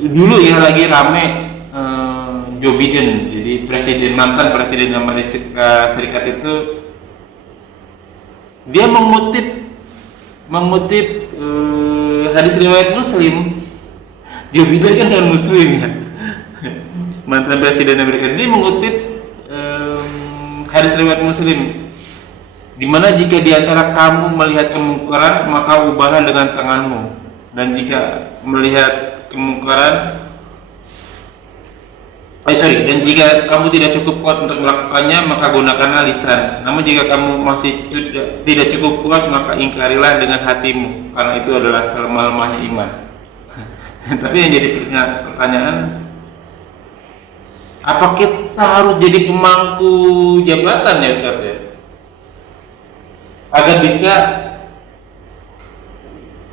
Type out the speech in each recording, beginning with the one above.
dulu ya lagi rame Joe Biden, jadi mantan presiden Amerika Serikat itu dia mengutip hadis riwayat Muslim. Joe Biden kan non Muslim ya, mantan presiden Amerika. Dia mengutip hadis riwayat Muslim, di mana jika di antara kamu melihat kemungkaran maka ubahlah dengan tanganmu, dan jika melihat kemungkaran dan jika kamu tidak cukup kuat untuk melakukannya maka gunakanlah lisan. Namun jika kamu masih tidak cukup kuat maka ingkarilah dengan hatimu, karena itu adalah selemah-lemahnya iman. Tapi yang jadi pertanyaan, apa kita harus jadi pemangku jabatan ya Ustaz ya? Agar bisa,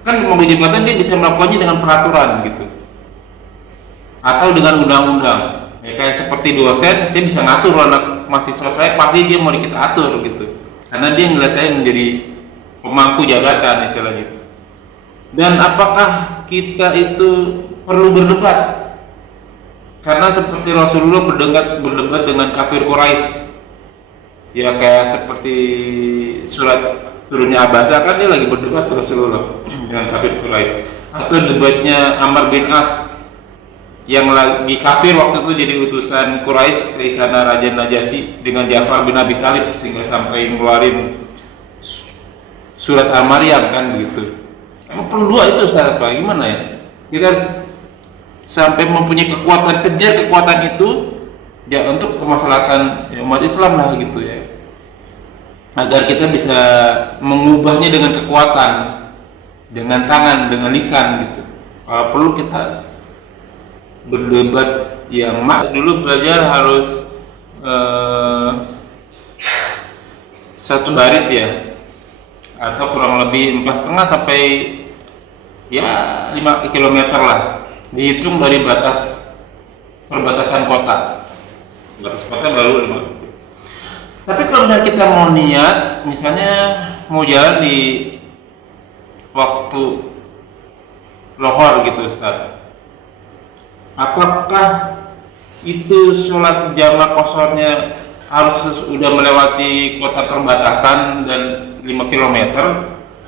kan pemangku jabatan dia bisa melakukannya dengan peraturan gitu, atau dengan undang-undang. Ya, kayak seperti dosen, saya bisa ngatur anak mahasiswa saya, pasti dia mau kita atur gitu, karena dia ngeliat saya menjadi pemangku jabatan istilahnya. Dan apakah kita itu perlu berdebat? Karena seperti Rasulullah berdebat dengan kafir Quraisy, ya kayak seperti surat turunnya Abasa, kan dia lagi berdebat Rasulullah dengan kafir Quraisy, atau debatnya Amr bin As yang lagi kafir waktu itu jadi utusan Quraisy ke istana Raja Najasyi dengan Ja'far bin Abi Thalib, sehingga sampai ngeluarin surat Al-Maryam kan begitu. Emang perlu dua itu Ustaz apa gimana ya? Kita harus sampai mempunyai kekuatan, kejar kekuatan itu ya untuk kemaslahatan ya, umat Islam lah gitu ya, agar kita bisa mengubahnya dengan kekuatan, dengan tangan, dengan lisan gitu. Kalau perlu kita berdebat yang dulu belajar harus satu barit ya, atau kurang lebih 4,5 sampai ya 5 kilometer lah, dihitung dari perbatasan kota. Batas kota baru 5. Tapi kalau misalnya kita mau niat, misalnya mau jalan di waktu lohor gitu Ustaz, apakah itu sholat jamak qasarnya harus sudah melewati kota perbatasan dan 5 km,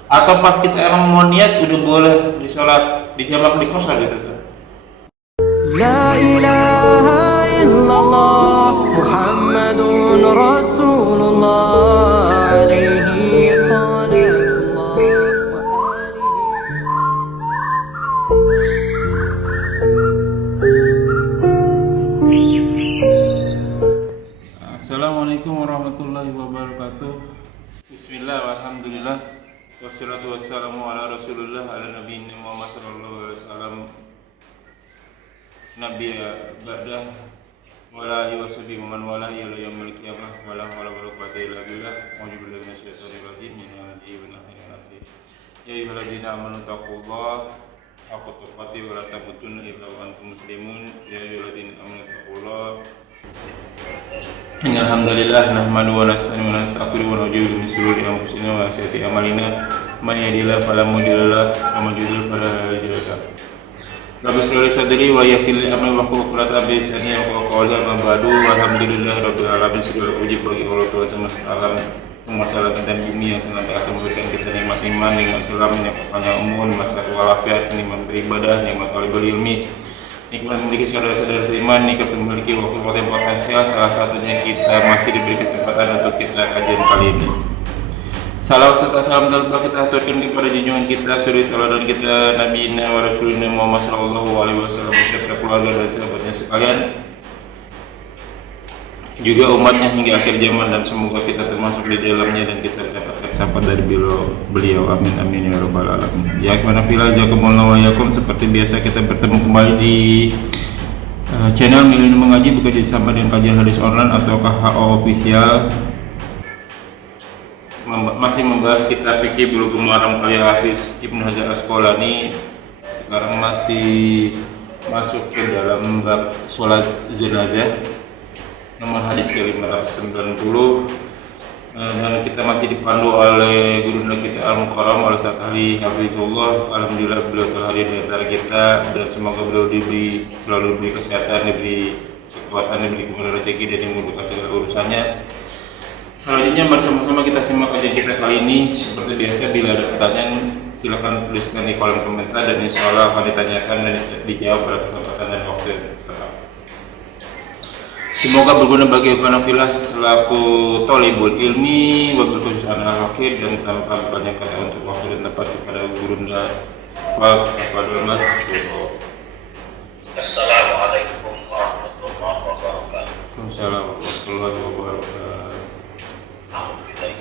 atau pas kita emang mau niat udah boleh disolat di jamak di qasar gitu? La ilaha illallah Muhammadun Rasulullah alaihi salatullah wa Assalamualaikum warahmatullahi wabarakatuh. Bismillah, alhamdulillah, wassalatu wassalamu ala rasulullah ala nabiyina Muhammad sallallahu alaihi wasallam, nabiyya ba'dah wala yuwassabi man wala ila yaumil qiyamah wala hawla wala quwwata illa billah. A'udzubillahi minasyaitonir rajim. Ya ayyuhalladzina amanu taqullaha haqqa tuqatih wa la tamutunna illa wa antum muslimun. Ya ayyuhalladzina amanu taqullaha. Alhamdulillah nahmadu wa nasta'inu wa nastaghfiru wa na'udzu min shururi anfusina wa sayyiati a'malina. Man yahdihillahu fala mudilla lahu wa man yudlil fala hadiya lahu. Rabbi shrah li sadri wa yassir li amri wahlul 'uqdatam min lisani yafqahu qawli. Amma ba'du, alhamdulillahirabbil alamin. Segala puji bagi Allah Tuhan semesta alam, masalah dan bumi yang senantiasa memberikan kita nikmat iman, nikmat Islam, nikmat panjang umur, nikmat walafiat, nikmat beribadah, nikmat talibul ilmi, nikmat memiliki saudara-saudara seiman, nikmat memiliki waktu-waktu yang potensial. Salah satunya kita masih diberi kesempatan untuk kita kajian kali ini. Salam serta salam telah kita aturkan kepada junjungan kita, suri teladan kita, Nabi wa Rasulina Muhammad sallallahu alaihi wasallam, beserta keluarga dan sahabatnya sekalian, juga umatnya hingga akhir zaman, dan semoga kita termasuk di dalamnya dan kita mendapatkan syafaat dari beliau. Amin amin ya rabbal alamin. Ya kana fillah jazakumullahu wa yakum. Seperti biasa kita bertemu kembali di channel Milenium Mengaji, bekerja sama dengan kajian hadis online atau KHO official, masih membahas kitab fikih Bulughul Maram karya Hafiz Ibnu Hajar Asqalani. Sekarang masih masuk ke dalam bab sholat jenazah, nomor hadis ke 590. Dan kita masih dipandu oleh guru kita Al-Mukarram Al-Ustaz Ali Hafizullah. Alhamdulillah beliau telah hadir di antara kita, dan semoga beliau selalu diberi kesehatan, diberi kekuatan, diberi kemudahan rezeki, dan dimudahkan segala urusannya. Selanjutnya mari sama-sama kita simak kajian kita kali ini. Seperti biasa, bila ada pertanyaan silakan tuliskan di kolom komentar, dan insya Allah akan ditanyakan dan dijawab pada kesempatan dan waktu yang tetap. Semoga berguna bagi Ikhwan Fillah selaku thalibul ilmi, wabil khusus anak wakil, dan tanpa banyak kata untuk waktu dan tempat kepada gurunda kepada Mas. Assalamualaikum warahmatullahi wabarakatuh. Waalaikumsalam warahmatullahi wabarakatuh. Alhamdulillah.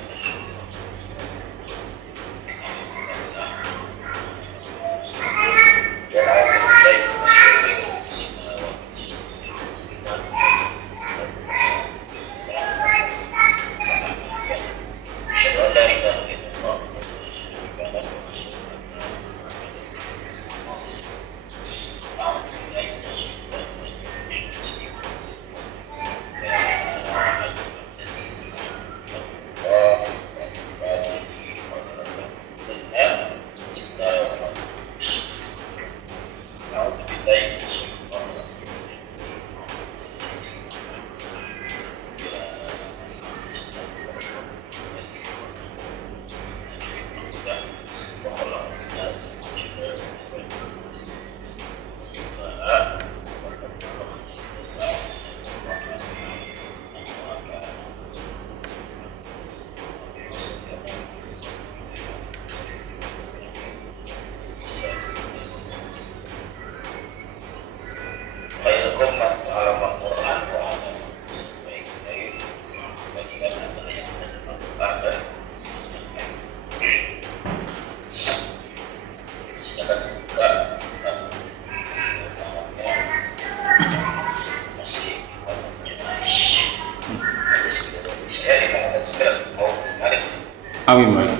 Khairukum man ta'allama al-Qur'an wa 'allamahu. Sebaik-baik kalian adalah yang menerima Al-Qur'an dan silakan buka masih jenis ada sekitar saya di mana sekitar mau menarik. Amin baik.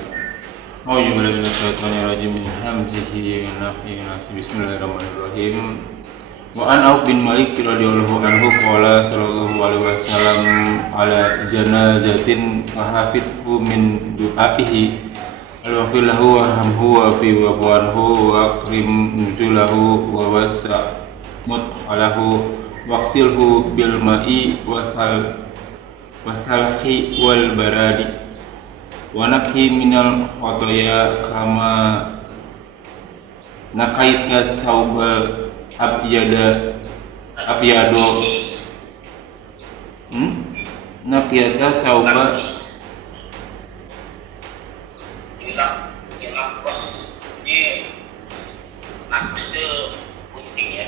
Auzubillahi minasyaitonir rajim, min hamzihi wa nafthihi wa nafsihi. Bismillahirrahmanirrahim. Wa an Auf bin Malik radhiyallahu anhu qala sallallahu alaihi wasallam ala janazatin fahafidhu min du'aihi alwaqillahu warhamhu wa fi wa'anhu wa akrim nuzulahu wa wasa' mudkhalahu waqsilhu bil ma'i wa thalhi wal baradi wa nakhi minal khotoya kama nakaita thawbal abyado nakiyata thawba Ini nakos ini nakos itu gunting ya.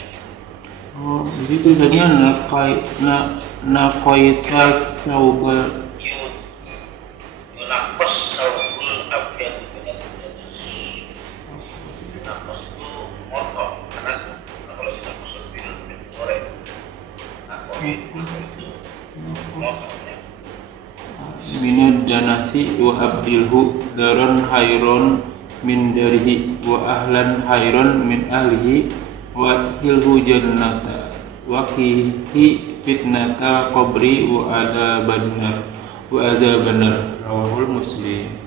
oh jadi tulisannya nakaita thawba Nakos saubul abyad dengan jenis. Nakos itu motor karena kalau kita nakos lebih goreng. Nakos itu motornya. minad danasi wa abdilhu daron hayron min darihi wa ahlan hayron min ahlihi wa adkhilhu jannata wa qihi fitnata qabri wa azabannar rawahul Muslim.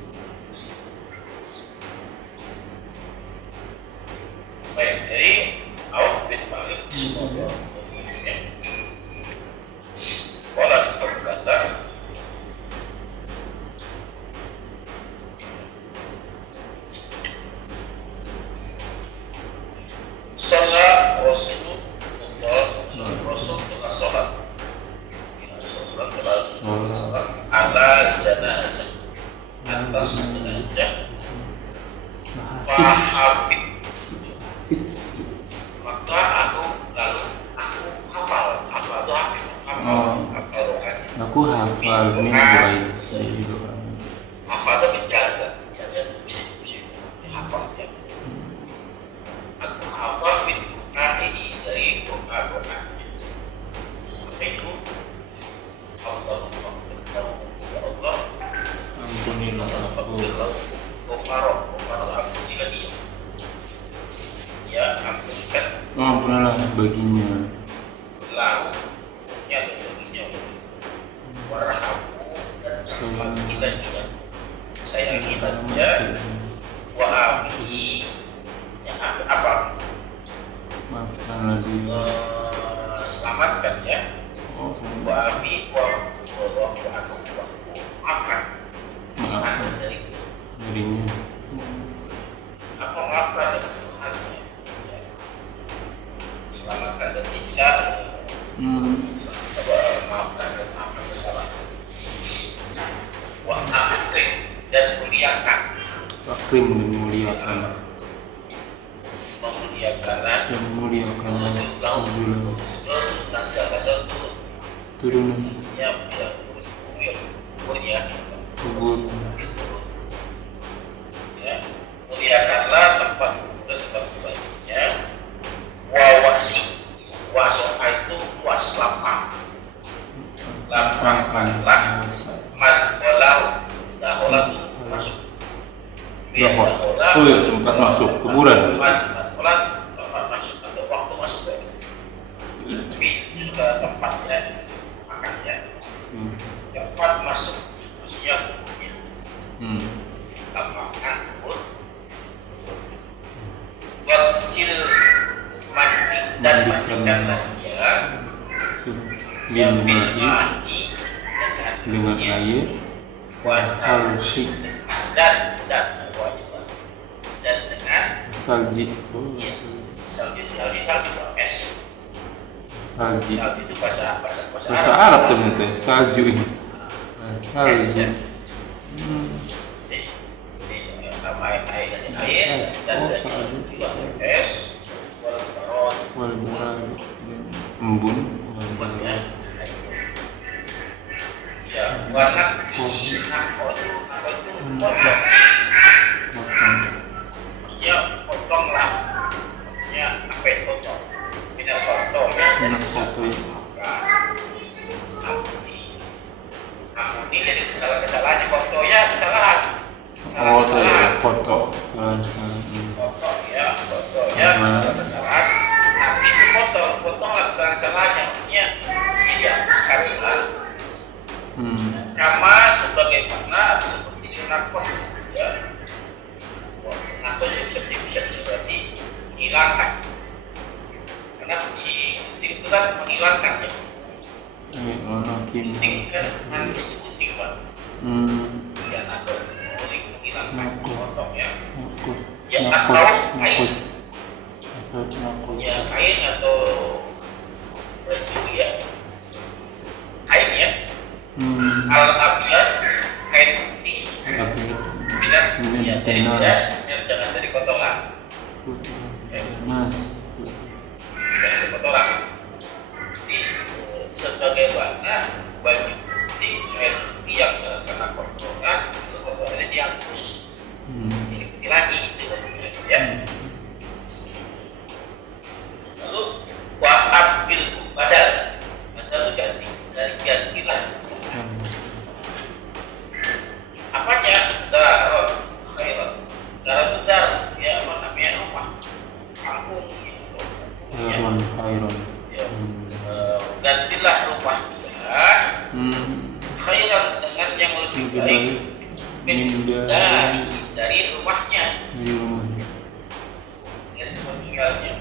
Baik, jadi Auf bin Malik semoga Qala berkata Salat Rasul dengan salat ala janazah atas jenazah fahafid maka aku hafal itu hafid hafal rohani Aku hafal min baik hafal itu menjaga hafal ya aku hafal min du'aihi dari doa-doa itu Allahumma firdahu ya Allah ampunilah aku Gofaro ampunikan dia ya ampunikan ampunilah baginya lahu nya baginya warhamu dan rahmat kita akibatnya wa afihi ya apa maafkan lagi. Selamatkan ya Oh, sama. wa afi wa wa'fu anhu wa'fu maafkan Maafkan dari dirinya. apa maafkan dari kesalahannya ya. Selamatkan dari siksa maafkan kesalahan wa akrim dan muliakan Akrim dan muliakan. memuliakanlah Dan muliakan sebelum turunan ya ya kubur. ya muliakanlah tempat kuburannya wawasi wasoka itu luas lapang Lapangkan madholau dahola itu masuk Dahola. Oh ya, sempat masuk kuburan. madhola tempat masuk atau waktu masuk tapi juga tempatnya makannya tempat masuk maksudnya kuburnya lapangan kubur waksil mandi dan mandikanlah dia yang mati dengan air wasalji dan dengan salji. ya, salji es Salji. salji itu bahasa Bahasa Arab ternyata salju ini. esnya Salji. jadi tambah air dari air dan dari situ juga es wal baron Wal baran. Embun. Wal baran. ya warna tinggi nako itu potong Potong. maksudnya potong lah maksudnya apa yang potong minat foto ya Minat foto ya. ampuni jadi kesalahannya foto ya kesalahan Oh, saya foto. foto ya kesalahan tapi itu potonglah kesalahannya maksudnya dihapuskan lah kama sebagaimana seperti nakos ya nakos bisa berarti menghilangkan karena fungsi gunting itu kan menghilangkan ya gunting kan manis itu gunting pak ya nakos menghilangkan potong ya ya asal kain ya kain atau baju ya kain ya al-abiyad kain putih bidan ya jangan dari kotoran dari sekotoran jadi sebagai warna baju putih kain putih yang terkena kotoran itu kotorannya dihapus jadi putih lagi itu maksudnya ya lalu wa'ab bil badal itu ganti dari gantilah apanya darah khairat darah itu darah ya apa namanya rumah kampung gitu Iron. ya gantilah rumah dia khairat dengan yang lebih baik dari rumahnya itu tinggalnya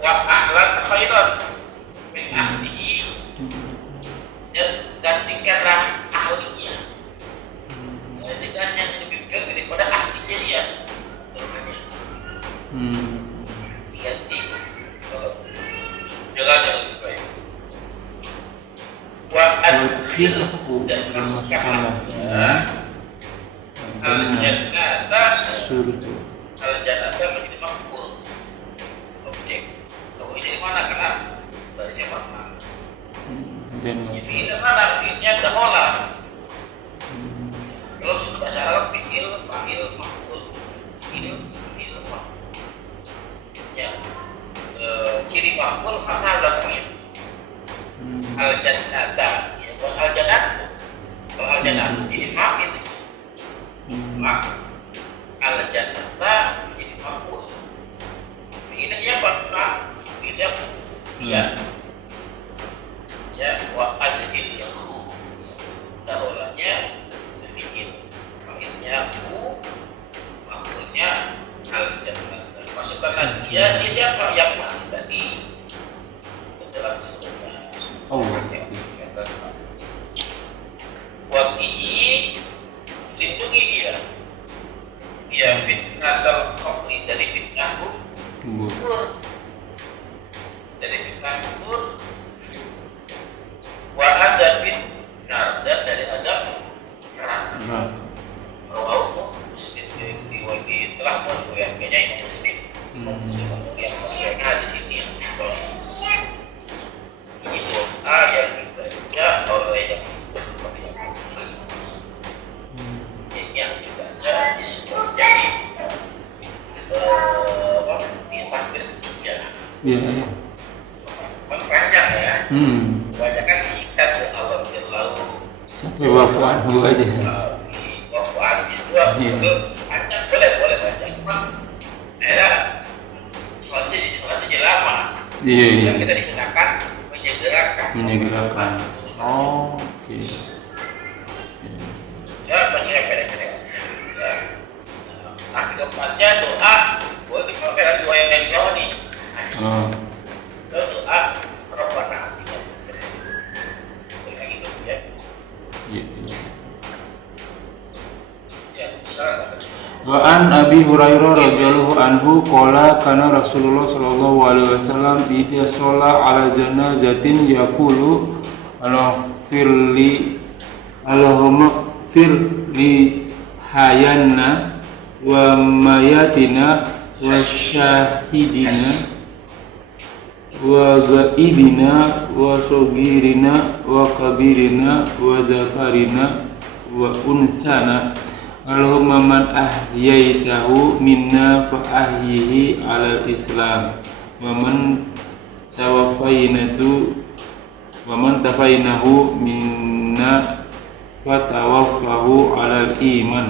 wa ahlan khairat min ahlihi dan gantikanlah ahlinya dengan yang lebih baik daripada ahlinya dia diganti kalau jalan yang lebih baik wa adkhilhu dan masukkanlah al-jannata menjadi maf'ul objek tahu ini dari mana karena dari siapa ya fi'il mana fi'ilnya dahola kalau bahasa Arab fi'il fa'il maf'ul fi'il maf'ul ya ciri maf'ul fathah belakangnya al-jannata ya bukan al-jannat kalau al-jannat ini fa'il al-jannata ini maf'ul fi'ilnya siapa? fi'ilnya dia ya wa adhilhu daholanya fi'il fa'il Oh. Wakihi, lindungi dia. Dia fitnah al-kufri, dari fitnah kufur, dari fitnah kufur. Wa adabin nar, dan dari azab neraka. Rawahu Muslim, riwayat telah meriwayatkannya Imam Muslim. Muslim yang meriwayatkan hadis ini yang ini doa yang dibaca oleh yang dibaca di sebuah jadi di takbir ketiga. Iya. Panjang ya. Banyak kan singkat doa Allahu Sampai wafu anhu aja. Wafu anhu dua panjang, boleh panjang, cuma sholatnya jadi lama. Iya. Yang kita disunahkan menyegerakan. Oh, oke. Ya, baca yang pendek-pendek aja. Ya. Nah, keempatnya doa boleh dipakai dua yang di bawah nih. Doa Rabbana atina kayak gitu ya. Iya. Ya, misalnya Wa an Abi Hurairah radhiyallahu anhu qala kana Rasulullah sallallahu alaihi wasallam idza shalla ala janazatin yaqulu Allahumma firli hayanna wa mayatina wa syahidina wa ghaibina wa sogirina wa kabirina wa dzakarina wa unsana Allahumma man ahyaitahu minna fa ahyihi 'alal Islam wa man tafainahu minna fa tawaffahu 'alal iman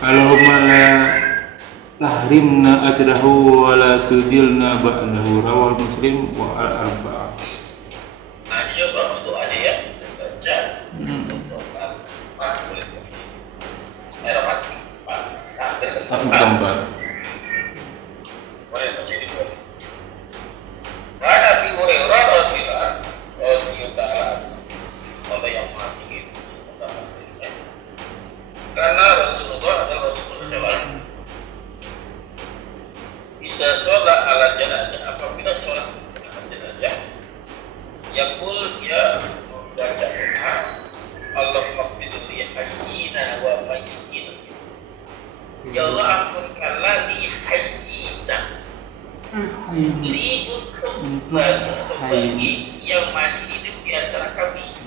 Allahumma la tahrimna ajrahu wa la tudilna ba'dahu rawal Muslim wa al-arba'ah. nah ini juga bagus doa aja ya, baca Tak gambar. Boleh baca ini boleh. Karena Abi Hurairah radhiyallahu ta'ala Allah yang maha tinggi semoga maha. Karena Rasulullah adalah Rasulullah SAW. Bila sholat ala jenazah, apabila sholat atas jenazah, yaqul dia membaca doa Allahumma ighfirli hayyina wa mayyitina. Ya Allah, ampunkanlah li hayyina, li untuk bagi yang masih hidup di antara kami,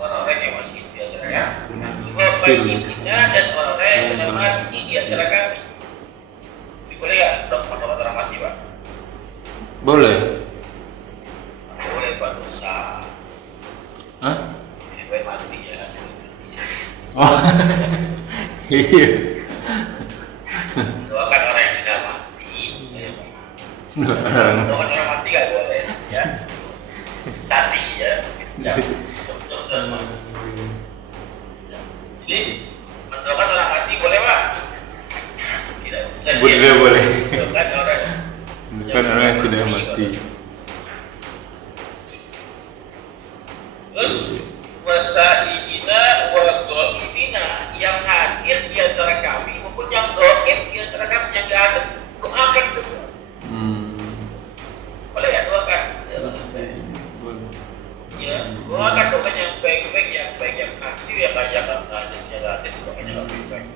orang-orang yang masih hidup di antara kami, wa mayyitina, dan orang-orang yang sudah mati di antara kami. Boleh ya dok orang mati Pak? Boleh. Boleh Pak, dosa. Hah? Sampai mati ya, sampai mati. Oh. Iya. Doakan orang yang sudah mati. Doakan Orang mati gak boleh ya. Sadis ya. Jadi mendoakan orang mati boleh Pak? Tidak. Boleh. Doakan orang yang sudah mati. Terus wasahidina wa ghaibina, yang hadir di antara kami maupun yang gaib di antara kami yang enggak ada, doakan semua. Boleh ya doakan? Ya, doakan yang baik-baik, yang hadir, yang banyak yang hadir, doakan yang baik-baik.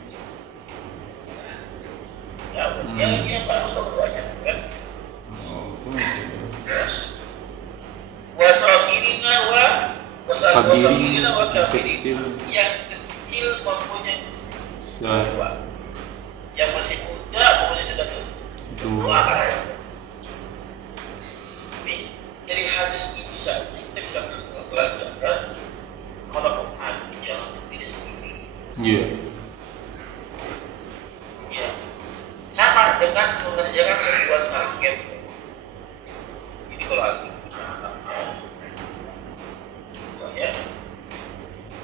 Ya bagus doanya kan. Terus wasahidina wa wasahidina wa kafirin, yang kecil maupun yang tua, yang masih muda maupun yang sudah tua, doakan saja. Dari hadis ini saja kita bisa belajar kalau Quran jangan diri sendiri. Iya. Ya, sama dengan mengerjakan sebuah target. Ini kalau aku ya,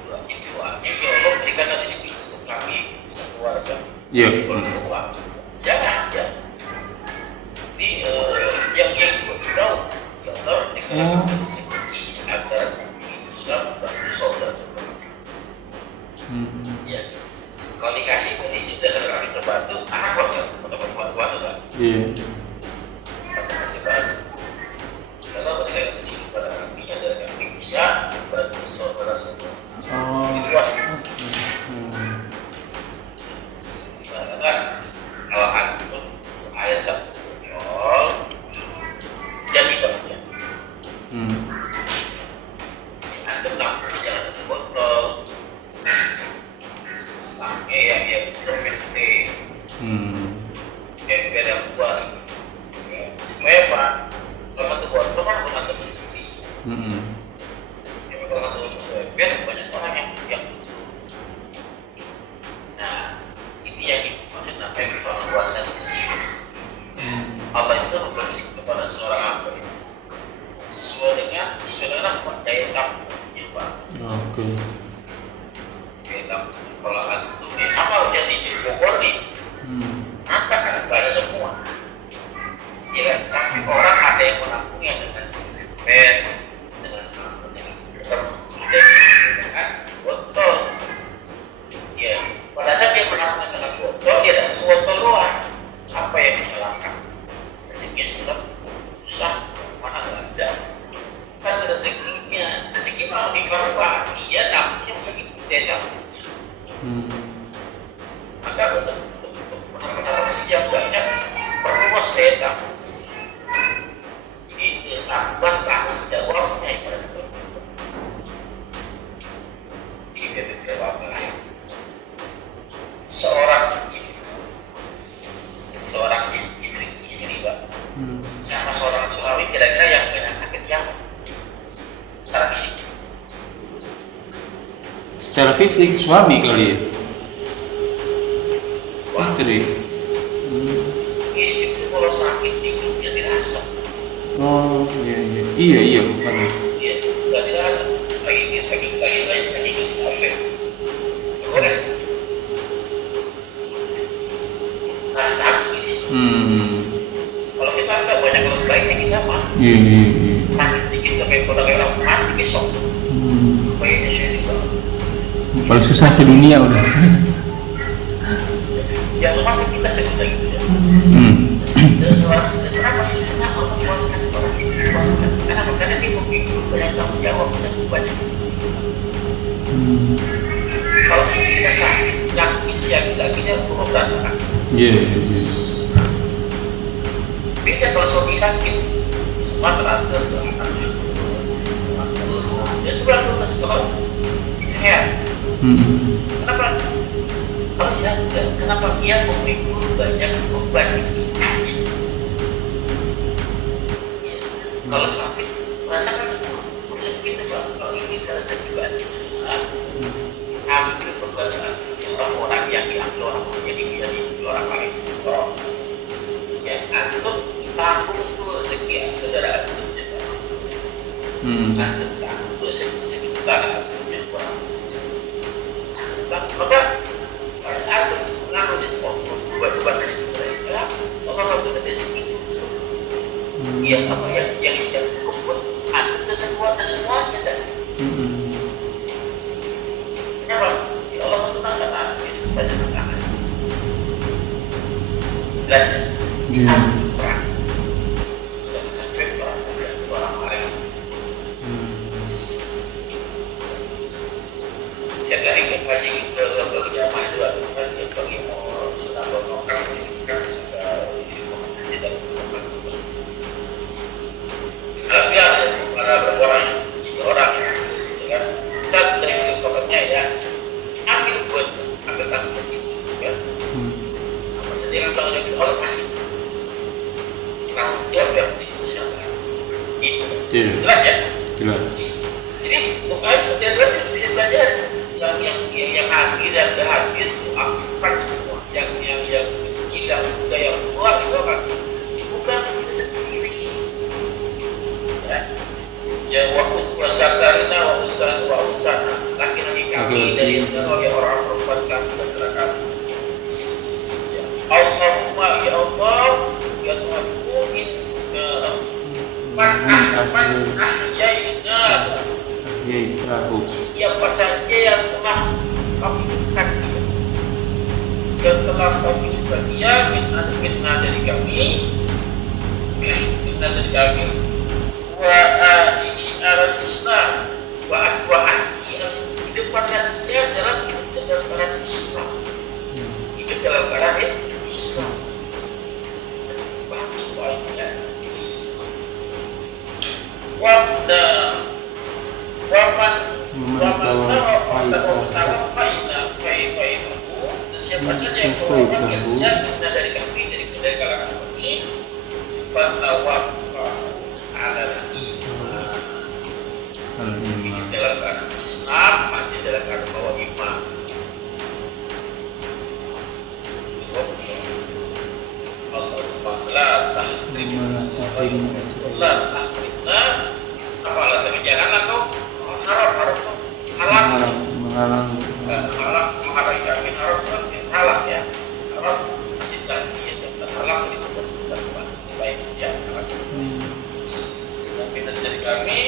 doanya ya Allah berikan rezeki untuk kami sekeluarga. Iya. Jangan ya. Ini yang tahu ya Allah berikan karena di sini antara kaki bisa dan shoulder seperti itu. Ya, kalau dikasih kunci dasar kaki terbantu, anak waktu untuk bantu kan? Iya. Atau masih bantu. Kalau mereka di sini pada kakinya dari kaki bisa bantu saudara-saudara. Oh. Ini luas. Karena kalau antum air satu botol jadi bagian. Antum nampaknya jangan satu botol. Nampaknya yang berpede. Yang yang puas. Supaya apa? Kalau satu botol kan bukan satu sendiri. Kalau satu botol biar banyak orang yang butuh. Nah, ini yang dimaksud namanya pengawasan isi. Allah itu memberi kepada seorang hamba itu sesuai dengan daya tampungnya, Pak. Oke. Daya tampung. Kalau antum sama hujan di Bogor nih, angkat kan bahasa semua. Ya kan? Tapi orang ada yang menampungnya dengan bed, dengan botol. Ya, pada saat dia menampungnya dengan botol, dia dapat sebotol doang. Apa yang disalahkan? Rezeki sudah susah, mana nggak ada. Kan rezekinya, rezeki mau diperlukan, dia nampungnya rezeki dia nampungnya. Maka untuk benar-benar rezeki yang banyak, perluas daya tampung. Ini tambah tanggung jawabnya ibarat itu. Ini jawab lain. Seorang istri Pak, sama seorang suami kira-kira yang banyak sakit siapa? Secara fisik. Secara fisik suami kali ya. Wah, Istri. istri itu kalau sakit dikit dia dirasa. Oh iya bukan. Dia nggak dirasa. Lagi capek. Beres. Tahan ini sih. Kalau kita nggak banyak orang baiknya kita mah Iya. sakit dikit udah kayak orang mati besok. Kayaknya saya juga. Paling susah sedunia udah. Yang mati kita sudah gitu ya. Dan kenapa sih kenapa Allah buatkan seorang istri buatkan? Karena dia memikul banyak tanggung jawab dan banyak. Kalau istri kita sakit, yakin si laki-lakinya buruk berantakan. Iya. Beda kalau suami sakit, semua teratur, ya sebelah lulus kalau istri sehat. Kenapa? Kalau jaga, kenapa dia memikul banyak beban? Ya. Kalau sakit, berantakan semua. Maksud kita Pak, kalau ini kita cepat ambil beban orang yang diambil orang jadi dia diambil orang lain. Ya, antum tanggung itu rezeki saudara antum ya. Antum tanggung rezeki saudara antumnya kurang. Maka pada antum menanggung semua beban rezeki mereka, Allah memberikan rezeki itu. Ya apa yang cukup buat antum dan semuanya dan. Kenapa? Ya Allah satu kata ini kebanyakan tangan. Jelas ya? Perang. Jangan sampai perang terjadi orang lain. Saya dari kaji ke jamaah juga kan dia pergi mau sudah berongkang signifikan sudah tidak berongkang. Tapi ada para orang 3 orang ya kan. Ustaz saya pokoknya ya ambil tanggung itu ya. Jadi kan tanggung jawab Allah kasih tanggung jawab yang diusahakan gitu. Jelas ya? Jelas. Jadi bukan dia bisa belajar yang hadir dan tidak hadir itu akan semua yang kecil yang muda yang tua itu akan bukan diri sendiri ya wasakarina wa unsana laki-laki kami dari orang perempuan kami dan kami ya Allahumma ya Allah ya Tuhanku man Man ahyainahu, Yaitu. siapa saja yang telah kau hidupkan dia, yang telah kau hidupkan dia minna dari kami, minna dari kami, wa ahlihi al-islam, wa ahlihi hidupkanlah dia dalam keadaan Islam, hidup dalam keadaan Islam. Bagus poinnya. Waman tawafaina faifainahu, siapa saja yang mewafakkannya minna dari kami, dari kalangan kami, fatawafa ala iman, hidup dalam keadaan Islam, mati dalam keadaan bawa iman. Allahumma la tahrimna, apalah, tapi janganlah kau haram menghalangi kami, haram ya, haram masjidkan dia, dan haram itu berbuat baik ya, mungkin dari kami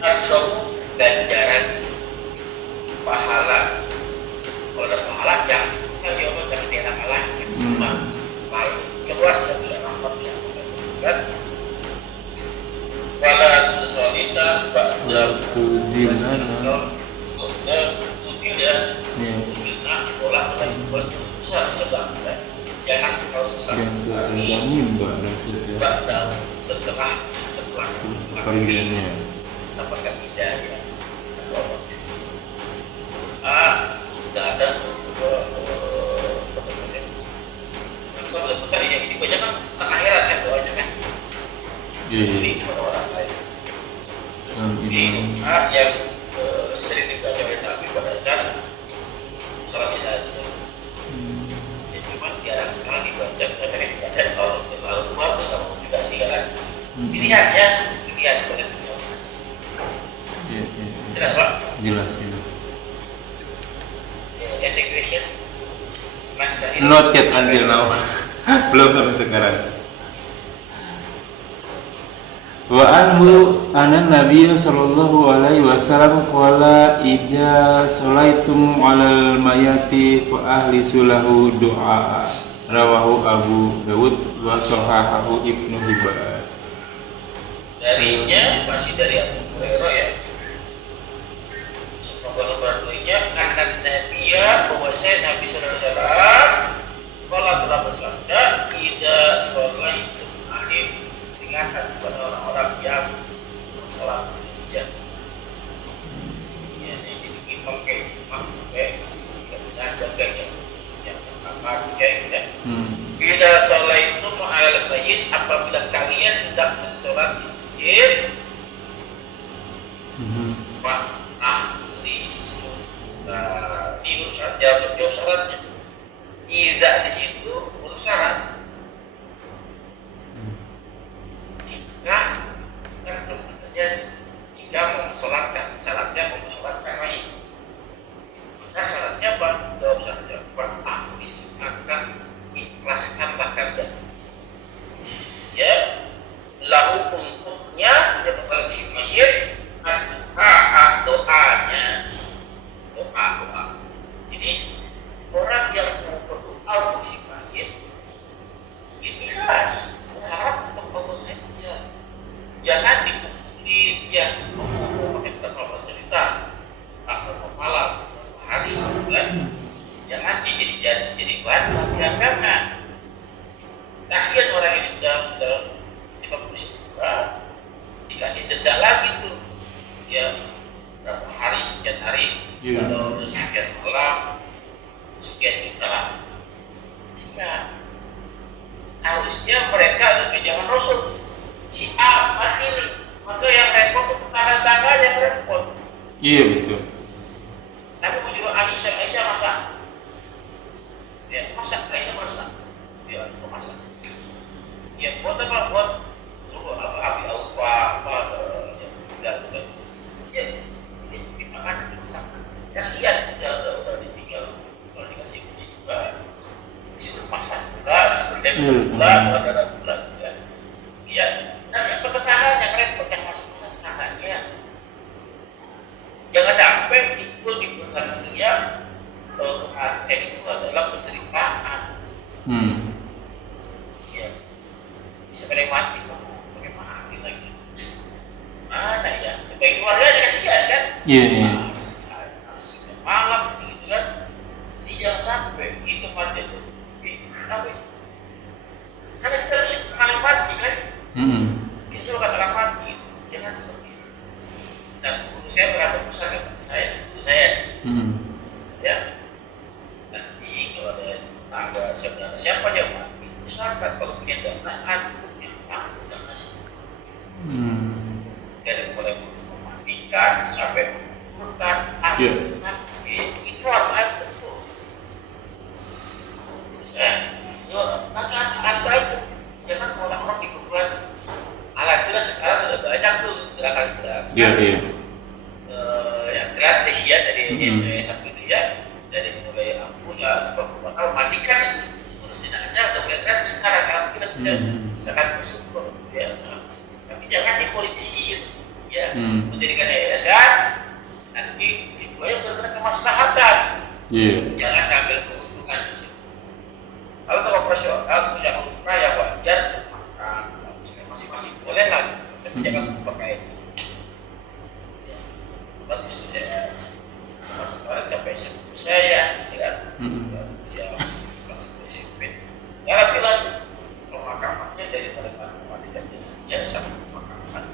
ajrahu, ganjaran pahala. Kalau ada pahala yang Allah jangan dihalang kan semua pahala keluas dan bisa nampak bisa kan. Wala tusolita ba'da Tudinana. tidak olah sesat, jangan kau sesat kami ba'da setelah Pembeliannya. dapatkan hidayah. Tidak ada kalau betul yang ini banyak kan akhirat kan doanya kan. Ini kepada orang lain. Ini yang sering dibaca oleh Nabi pada saat salat jenazah. Ya cuma jarang sekali dibaca, karena dibaca kalau keluar tuh nggak mau juga sih kan. Pilihannya pilihan boleh punya. Jelas Pak? Jelas. Ending question. Not yet until now. Belum sampai sekarang. Wa anhu anna Nabiy sallallahu alaihi wasallam qala idza salaitum 'alal mayati fa ahlisu lahu du'a. Rawahu Abu Dawud wa sahahahu Ibnu Hibban. Darinya masih dari Abu Hurairah ya. Semoga berdoanya karena Nabiya bahwasanya Nabi sallallahu alaihi wasallam qala telah bersabda idza salaitum alim, ingatkan kepada orang-orang yang sholat Indonesia. Ya, jadi imam kayak jaga yang apa kayak ya. Bila sholat itu ma'al bayin, apabila kalian hendak mencolat masjid, ahli sunnah di urusan jawab syaratnya. Tidak di situ urus syarat. Jika belum terjadi, jika mau mensolatkan, syaratnya mau mensolatkan lain, maka syaratnya apa? Jawab syaratnya ahli sunnah, ikhlaskanlah kalian. Ya, lahu untuknya tidak kepala si mayit doanya, doa. Jadi orang yang mau berdoa untuk si mayit, ya ikhlas, berharap untuk Allah saja. Jangan dikumpuli ya pakai berapa cerita, berapa malam, berapa hari, kan? Jangan jadi bahan belakangan. Kasihan orang yang sudah 50 dikasih denda lagi tuh, ya berapa hari, sekian hari, atau sekian malam, sekian juta. Sekian. Harusnya mereka ke zaman Rasul si A mati nih, maka yang repot itu tangan yang repot. Iya betul. Nabi menyuruh Aisyah masak. Ya masak, Aisyah masak. Ya masak. Ya buat apa? Buat Abi Aufa apa ya bukan. Ya ini makan masak. Kasihan udah ditinggal kalau dikasih musibah. Disuruh masak pula, disuruh pula, ada pula. Ya, nanti apa tetangga yang repot. mati kamu pakai mati lagi. Mana ya? Bagi keluarganya kasihan kan? Iya, iya. Harus malam gitu kan. Jadi jangan sampai itu mati itu. Apa? Karena kita harus paling mati kan? Kita suka dalam mati. Jangan seperti itu. Dan guru saya berapa besar kepada saya? Guru saya. Ya. Nanti kalau ada saudara siapa dia mati, usahakan kalau punya dana antum yang tanggung dengan dari mulai memandikan sampai mengumpulkan antum itu harus antum tuh. Harta itu jangan orang-orang dikumpulkan. Alhamdulillah sekarang sudah banyak tuh gerakan-gerakan. Yang gratis ya dari saya sampai dia dari mulai ampunan bakal mandikan seterusnya aja udah mulai gratis sekarang kita bisa sangat bersyukur ya tapi jangan dipolitisir ya menjadikan yayasan nanti itu yang benar-benar kemaslahatan jangan ambil keuntungan di situ. Kalau untuk operasional itu yang lupa ya wajar masih boleh lah tapi jangan pakai itu ya, bagus tuh saya masuk orang sampai sebut saya ya siapa masih prinsipin ya bilang pemakamannya dari pemakaman dan jenazah sama pemakaman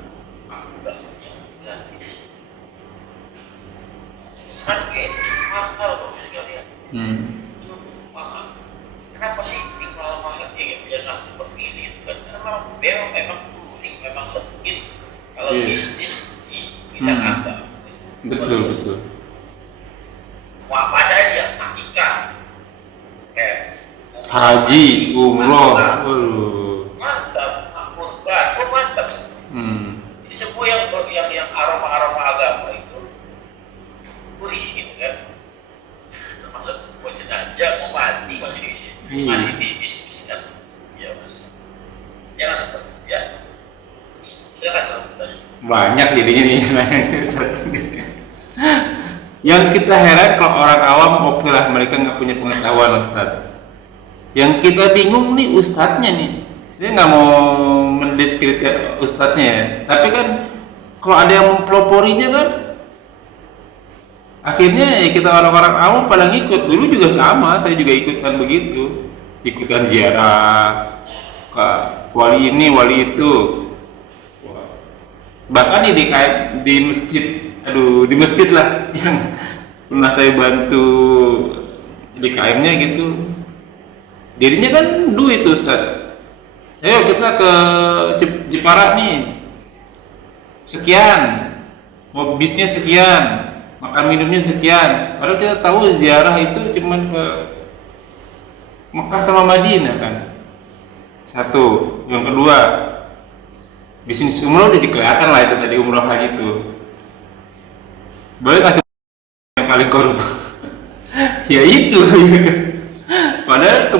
ambulansnya gratis kan itu mahal bagus sekalian cukup mahal kenapa sih tinggal mahal jangan seperti ini kan karena memang kuning memang legit kalau bisnis di bidang agama betul apa saja akikah haji umroh mantap kurban mantap jadi semua yang aroma agama itu gurih gitu kan termasuk buat jenazah mau mati masih di bisnis kan ya mas jangan seperti ya silakan kalau bertanya banyak jadinya nih yang kita heran kalau orang awam oke lah mereka nggak punya pengetahuan Ustadz. Yang kita bingung nih ustadznya nih. Saya nggak mau mendiskreditkan ustadznya ya. Tapi kan kalau ada yang mempeloporinya kan, akhirnya ya kita orang-orang awam pada ngikut. Dulu juga sama, saya juga ikutan begitu, ikutan ziarah ke wali ini wali itu. Bahkan di masjid. Di masjid lah yang pernah saya bantu di KM-nya gitu. Jadinya kan duit tuh Ustaz. Ayo kita ke Jepara nih. Sekian. Mau bisnya sekian. Makan minumnya sekian. Padahal kita tahu ziarah itu cuman ke Mekah sama Madinah kan. Satu. Yang kedua, bisnis umroh udah dikelihatan lah itu tadi umroh haji itu. Boleh kasih yang paling korup ya itu padahal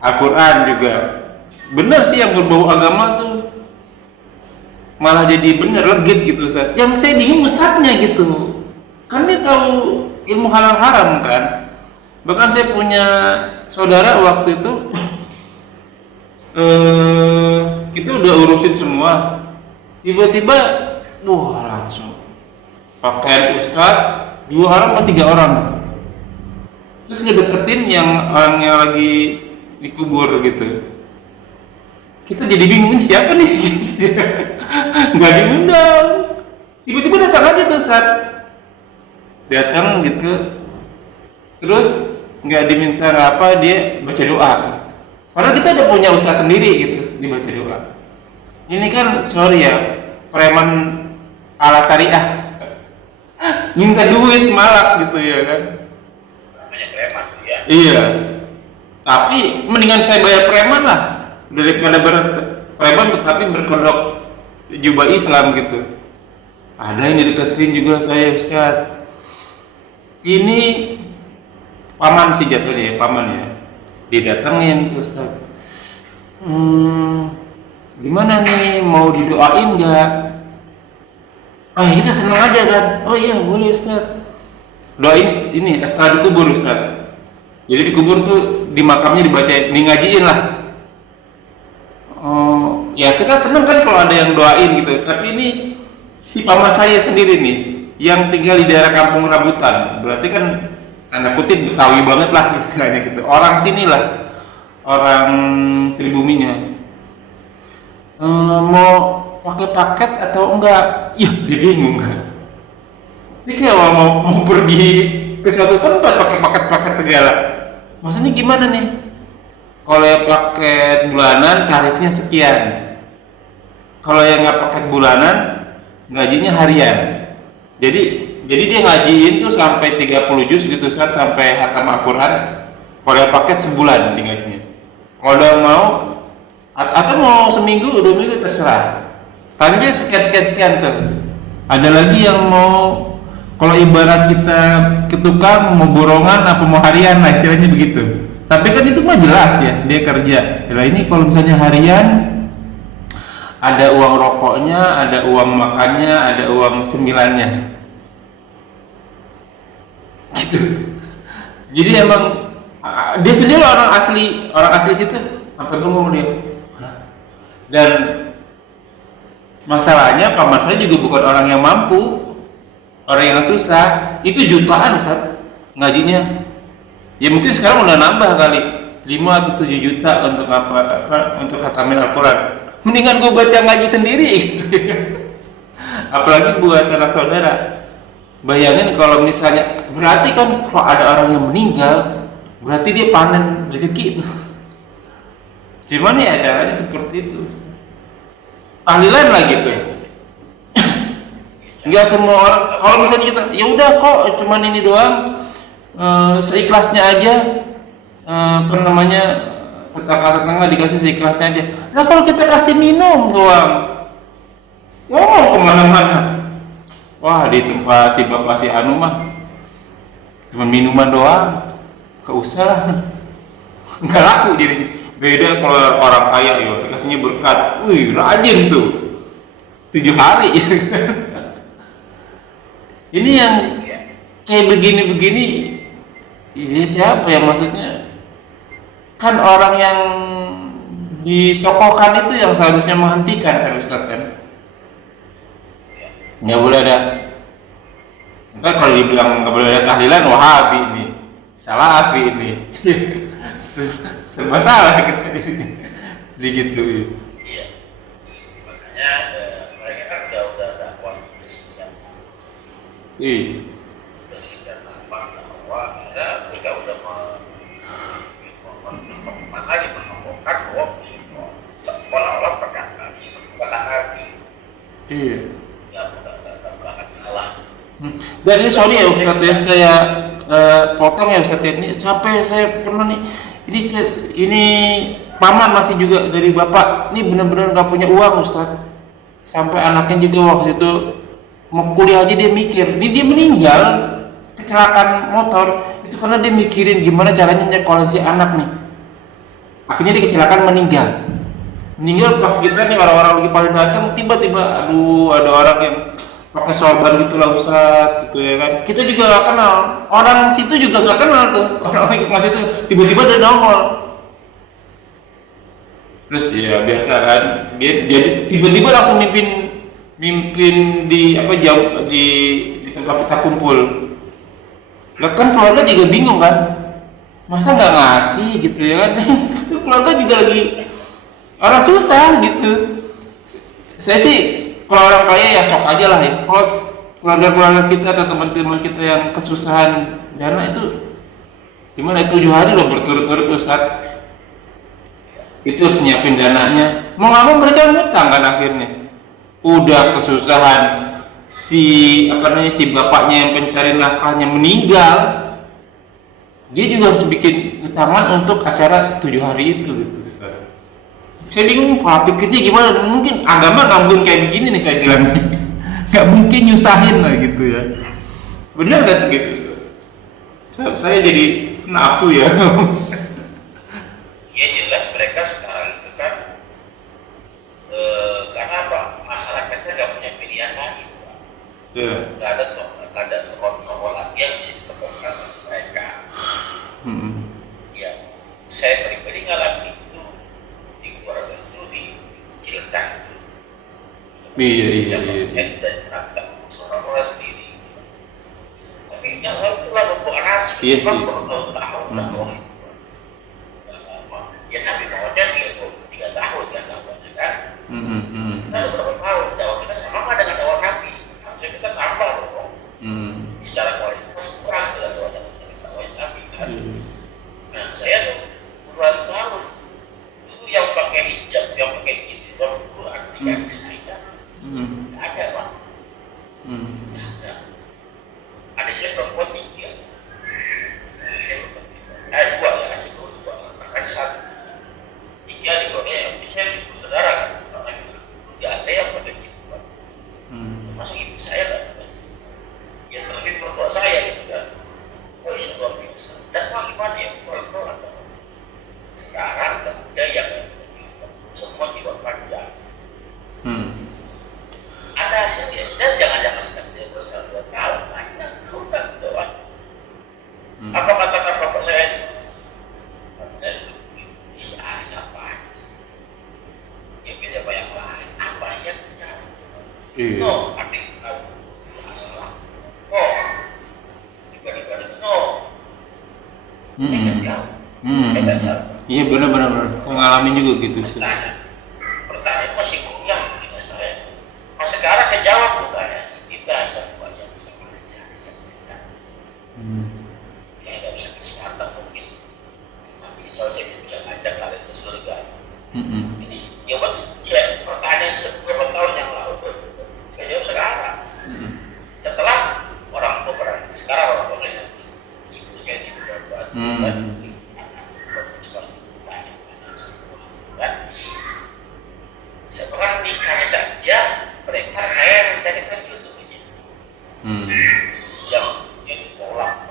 Al-Quran juga benar sih yang berbau agama tuh malah jadi bener legit gitu Ustaz. Yang saya bingung ustadznya gitu kan dia tahu ilmu halal haram kan. Bahkan saya punya saudara waktu itu kita udah urusin semua, tiba-tiba wah langsung pakaian ustadz 2 orang atau 3 orang terus ngedeketin yang orang yang lagi dikubur gitu. Kita jadi bingung ini siapa nih nggak diundang, tiba-tiba datang aja tuh ustadz datang gitu terus nggak diminta apa dia baca doa. Padahal kita udah punya usaha sendiri gitu, dibaca doa. Ini kan sorry ya, preman ala syariah, minta duit malak gitu ya kan? namanya preman ya. Iya. Tapi mendingan saya bayar preman lah daripada preman tetapi berkedok jubah Islam gitu. Ada yang dideketin juga saya Ustaz. Ini paman sih jatuhnya ya, paman ya. Didatengin tuh Ustaz. Gimana nih mau didoain nggak? Kita senang aja kan. Oh iya boleh Ustaz. Doain ini setelah dikubur Ustaz. Jadi di kubur tuh di makamnya dibacain, ngajiin lah. Oh, ya kita seneng kan kalau ada yang doain gitu. Tapi ini si paman saya sendiri nih, yang tinggal di daerah Kampung Rambutan. Berarti kan tanda kutip Betawi banget lah istilahnya gitu. Orang sini lah, orang pribuminya. Mau pakai paket atau enggak? Iya, dia bingung. Ini kayak mau pergi ke suatu tempat pakai paket-paket segala. Maksudnya gimana nih? Kalau yang paket bulanan tarifnya sekian. Kalau yang nggak paket bulanan gajinya harian. Jadi dia ngajiin tuh sampai 30 juz gitu Ustaz, sampai hatam Al-Quran. Kalau yang paket sebulan di gajinya. Kalau udah mau atau mau seminggu, 2 minggu terserah. Tarifnya sekian tuh. Ada lagi yang mau, kalau ibarat kita ke tukang mau borongan apa mau harian lah istilahnya begitu. Tapi kan itu mah jelas ya dia kerja. Nah ini kalau misalnya harian ada uang rokoknya, ada uang makannya, ada uang cemilannya. Gitu. Jadi emang dia sendiri orang asli situ sampai bengong dia. Dan masalahnya paman saya juga bukan orang yang mampu, orang yang susah. Itu jutaan Ustaz ngajinya. Ya mungkin sekarang udah nambah kali 5 atau 7 juta untuk untuk khatamin Al-Quran. Mendingan gue baca ngaji sendiri. Apalagi buat sanak saudara. Bayangin kalau misalnya, berarti kan kalau ada orang yang meninggal, berarti dia panen rezeki itu. Cuman ya caranya seperti itu. Tahlilan lah gitu. Enggak semua orang, kalau misalnya kita, ya udah kok cuman ini doang, seikhlasnya aja, tetangga dikasih seikhlasnya aja. Nah kalau kita kasih minum doang, kemana-mana. Wah di tempat si bapak si Anu mah cuma minuman doang, gak usah lah, nggak laku jadi. Beda kalau orang kaya ya dikasihnya berkat, wih rajin tuh 7 hari. Ini yang kayak begini-begini, ini siapa ya maksudnya? Kan orang yang ditokohkan itu yang seharusnya menghentikan kan Ustaz kan? Nggak boleh ada. Ntar kalau dibilang nggak boleh ada tahlilan, Wahabi ini, Salafi ini, serba salah kita digituin. Iya. Makanya mereka kan udah dakwah presiden. Iya. Presiden apa bahwa mereka udah menghubungkan bahwa seolah-olah perkataan seperti Nabi. Iya. Ya udah salah. Dan ini sorry ya Ustaz ya, saya potong ya Ustaz ini. Sampai saya pernah nih, ini paman masih juga dari bapak, ini benar-benar nggak punya uang Ustaz. Sampai anaknya juga waktu itu mau kuliah aja dia mikir, ini dia meninggal kecelakaan motor itu karena dia mikirin gimana caranya nyekolin si anak nih. Akhirnya dia kecelakaan meninggal pas kita nih orang-orang lagi pada datang, tiba-tiba aduh ada orang yang pakai sorban gitu lah Ustaz gitu ya kan. Kita juga gak kenal, orang situ juga gak kenal tuh, orang yang masih itu tiba-tiba ada nongol. Terus ya biasa kan, dia jadi tiba-tiba langsung mimpin di jauh di tempat kita kumpul. Lah kan keluarga juga bingung kan, masa nggak ngasih gitu ya kan. Itu keluarga juga lagi orang susah gitu. Saya sih kalau orang kaya ya sok aja lah ya. Kalau keluarga kita atau teman-teman kita yang kesusahan dana itu gimana, 7 hari loh berturut-turut Ustaz. Itu harus nyiapin dananya. Mau nggak mau mereka ngutang kan akhirnya. Udah kesusahan, si bapaknya yang pencari nafkahnya meninggal, dia juga harus bikin utangan untuk acara 7 hari itu gitu. Saya bingung pola pikirnya gimana. Mungkin agama nggak mungkin kayak begini nih saya bilang. Nggak mungkin nyusahin lah gitu ya. Bener gak gitu? Saya jadi nafsu ya. Ya jelas mereka sekarang itu kan karena apa? Masyarakatnya nggak punya pilihan lagi, Pak. Nggak ada tokoh lagi yang bisa ditemukan sama mereka. saya pribadi ngalamin itu di keluarga itu di cerita. Iya. Saya tidak terangkan seorang orang sendiri. Tapi yang lain itulah membuat rahasia. Iya Kan sih. bertahun-tahun dakwah itu. Ya Nabi Muhammad 33 tahun kan dakwahnya kan. Kita ada berapa tahun dakwah kita sama dengan dakwah Nabi. Harusnya kita tambah dong. Secara kualitas kurang dengan dakwah Nabi kan. Nah saya tuh puluhan tahun itu yang pakai hijab, yang pakai jilbab itu artinya saya nggak ada Pak. Nah, ada saya perempuan 3. Dua ya, dua, ada 1. 3 di Korea, saya ibu saudara kan, itu tidak ada yang pakai jilbab. Masuk ibu saya nggak pakai. Ya terlebih mertua saya gitu kan. Oh itu luar biasa. Dan gimana ya kalau sekarang nggak ada yang pakai jilbab. Semua jilbab panjang. Ada hasilnya dan jangan sekali dia bersekali 2 tahun banyak sudah doang. Apa katakan bapak saya? Bisa ngapain sih? Ya beda banyak lain. Apa sih yang terjadi? No, adik kamu masalah. Oh, tiba-tiba no. Saya nggak tahu. Saya nggak tahu. Iya benar. Saya ngalamin juga gitu. Pertanyaan masih kurang tidak saya. Mas sekarang saya jawab pertanyaan kita yang banyak saya nggak bisa ke sekarang mungkin, tapi insya Allah saya bisa ngajak kalian ke surga. Ini jawaban pertanyaan beberapa tahun yang lalu saya jawab sekarang. Setelah orang tua berani, sekarang orang tua nggak ibu saya tidak berbuat dan anak seperti itu banyak kan. Setelah nikahnya saja mereka saya mencarikan jodohnya yang ditolak.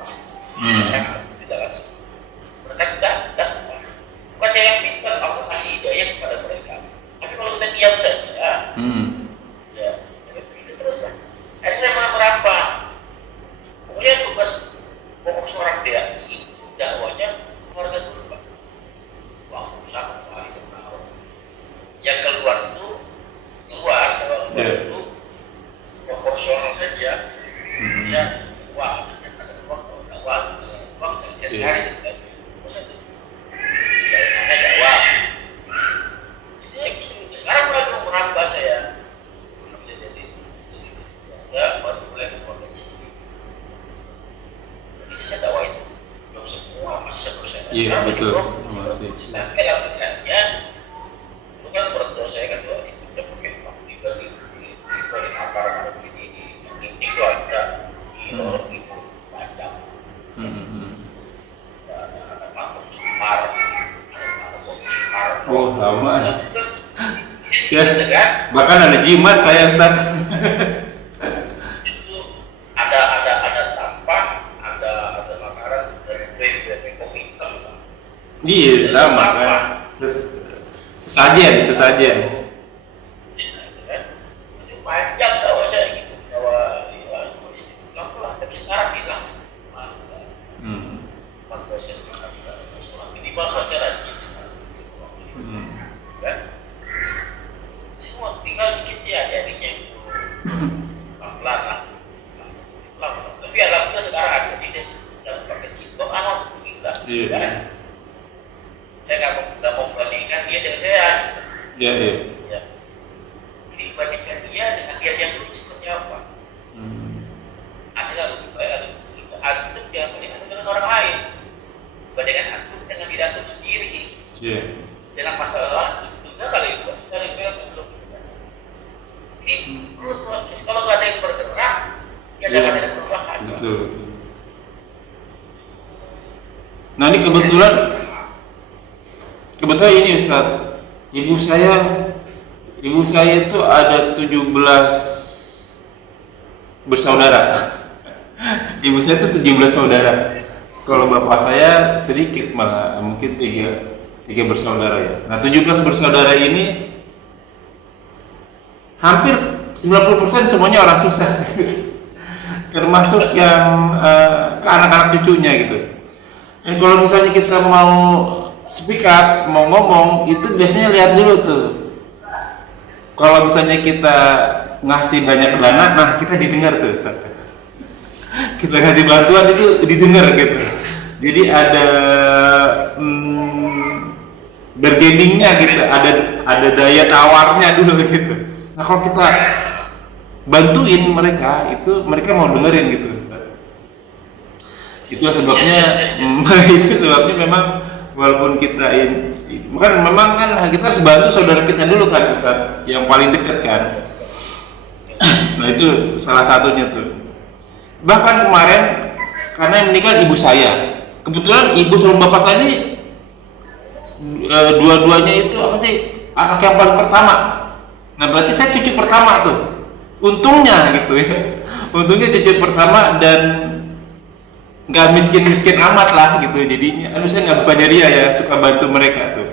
Mereka tidak kasih. Mereka tidak. Bukan saya yang minta, aku kasih hidayah kepada mereka. Tapi kalau kita diam saja, ya itu terus lah. Akhirnya saya malah berapa? Pokoknya tugas pokok seorang dai itu dakwanya keluarga dulu Pak. Uang rusak, hari kemarau. Yang keluar itu itu proporsional saja. Bisa wah ada uang jadi hari dari mana jawab. Jadi sekarang mulai menambah saya. Jadi ya baru mulai keluarga istri. Jadi saya dakwah itu belum semua masih saya. Iya betul. Sampai dalam pengertian itu kan berdoa saya kan doa itu pakai di kamar di itu ada di lorong itu panjang. Ada makhluk sumar, ada makhluk sumar. Oh sama. Ya, kan? Bahkan ada jimat saya Ustaz. Itu ada tampah, ada makanan dari kopi hitam. Iya sama kan. Sesajen. Panjang dakwah saya gitu, dakwah pelan-pelan. Tapi sekarang hilang semua. Proses ini bahasanya rajin sekarang. Kan? Semua tinggal dikit ya jadinya itu pelan-pelan lah. Tapi alhamdulillah sekarang ada dia sedang pakai jilbab, alhamdulillah. Kan? Saya nggak mau membandingkan dia dengan saya. Iya. Ya. Jadi bandingkan dia dengan dia yang dulu seperti apa? Ada nggak lebih baik atau tidak? Antum jangan bandingkan dengan orang lain. Bandingkan antum dengan diri antum sendiri. Iya. Dengan masalah juga kali itu sekali belum. Jadi perlu proses. Kalau nggak ada yang bergerak, ya jangan ada perubahan. Betul. Nah ini kebetulan ini Ustaz. Ibu saya itu ada 17 bersaudara. Ibu saya itu 17 saudara. Kalau bapak saya sedikit malah, mungkin 3 bersaudara ya. Nah 17 bersaudara ini hampir 90% semuanya orang susah. Termasuk yang ke anak-anak cucunya gitu. Dan kalau misalnya kita mau speak up, mau ngomong itu biasanya lihat dulu tuh. Kalau misalnya kita ngasih banyak dana, nah kita didengar tuh, Ustaz. Kita ngasih bantuan itu didengar gitu. Jadi ada bargainingnya gitu, ada daya tawarnya dulu gitu. Nah kalau kita bantuin mereka, itu mereka mau dengerin gitu, Ustaz. Itulah sebabnya, itu sebabnya memang walaupun kita memang kan kita harus bantu saudara kita dulu kan, Ustaz, yang paling dekat kan. Nah itu salah satunya tuh. Bahkan kemarin karena yang meninggal ibu saya, kebetulan ibu sama bapak saya ini dua-duanya itu apa sih, anak yang paling pertama. Nah berarti saya cucu pertama tuh, untungnya gitu ya, untungnya cucu pertama dan nggak miskin-miskin amat lah gitu. Jadinya saya nggak bukannya dia ya, suka bantu mereka tuh.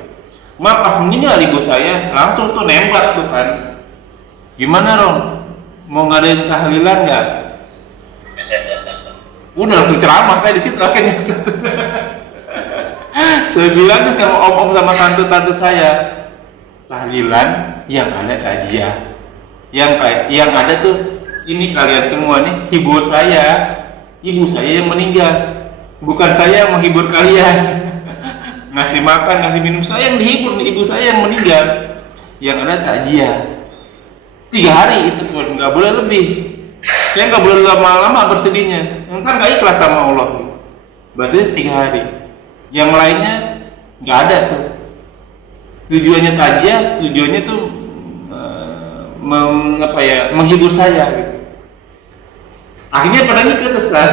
Pas meninggal ibu saya langsung tuh nembak tuh kan, gimana Rom, mau ngadain tahlilan nggak? Udah langsung ceramah saya di situ akhirnya. Saya bilang sama om-om sama tante-tante saya, tahlilan yang ada hadiah, yang ada tuh ini kalian semua nih hibur saya, ibu saya yang meninggal, bukan saya yang menghibur kalian. Ngasih makan, ngasih minum, saya yang dihibur nih, ibu saya yang meninggal, yang ada hadiah. 3 hari itu pun nggak boleh lebih. Saya nggak boleh lama-lama bersedihnya, entar nggak ikhlas sama Allah. Berarti 3 hari. Yang lainnya nggak ada tuh. Tujuannya takziah, tujuannya tuh menghibur saya gitu. Akhirnya pada ngikut, Ustaz.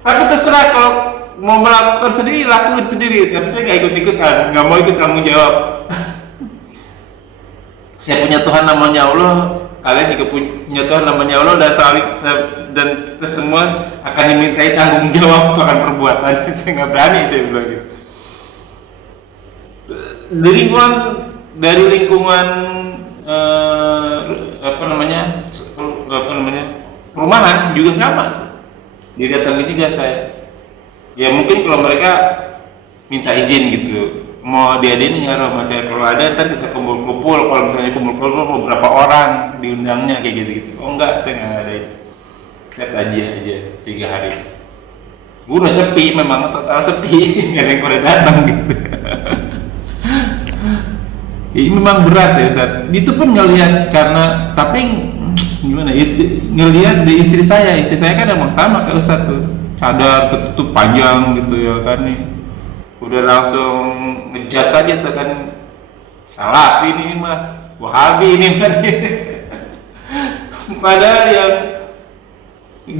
Tapi terserah, kalau mau melakukan sendiri lakuin sendiri, tapi saya nggak ikut-ikutan, nggak mau ikut tanggung jawab. Saya punya Tuhan namanya Allah, kalian juga punya Tuhan namanya Allah, dan kita semua akan dimintai tanggung jawab akan perbuatan. Saya nggak berani, saya bilang gitu. Dari lingkungan perumahan juga sama. Didatangi juga saya. Ya mungkin kalau mereka minta izin gitu, mau diadain nggak Rom, kalau ada ntar kita kumpul-kumpul, kalau misalnya kumpul-kumpul beberapa orang diundangnya kayak gitu. Oh enggak, saya nggak ngadain, saya takziah aja 3 hari. Udah sepi, memang total sepi, nggak ada yang pada datang gitu. Ini memang berat ya Ustaz. Itu pun ngelihat, karena tapi gimana ya, ngelihat di istri saya kan emang sama kayak Ustaz tuh, cadar ketutup panjang gitu ya kan nih. Udah langsung ngejudge aja tuh kan, Salafi ini mah, Wahabi ini mah. Padahal yang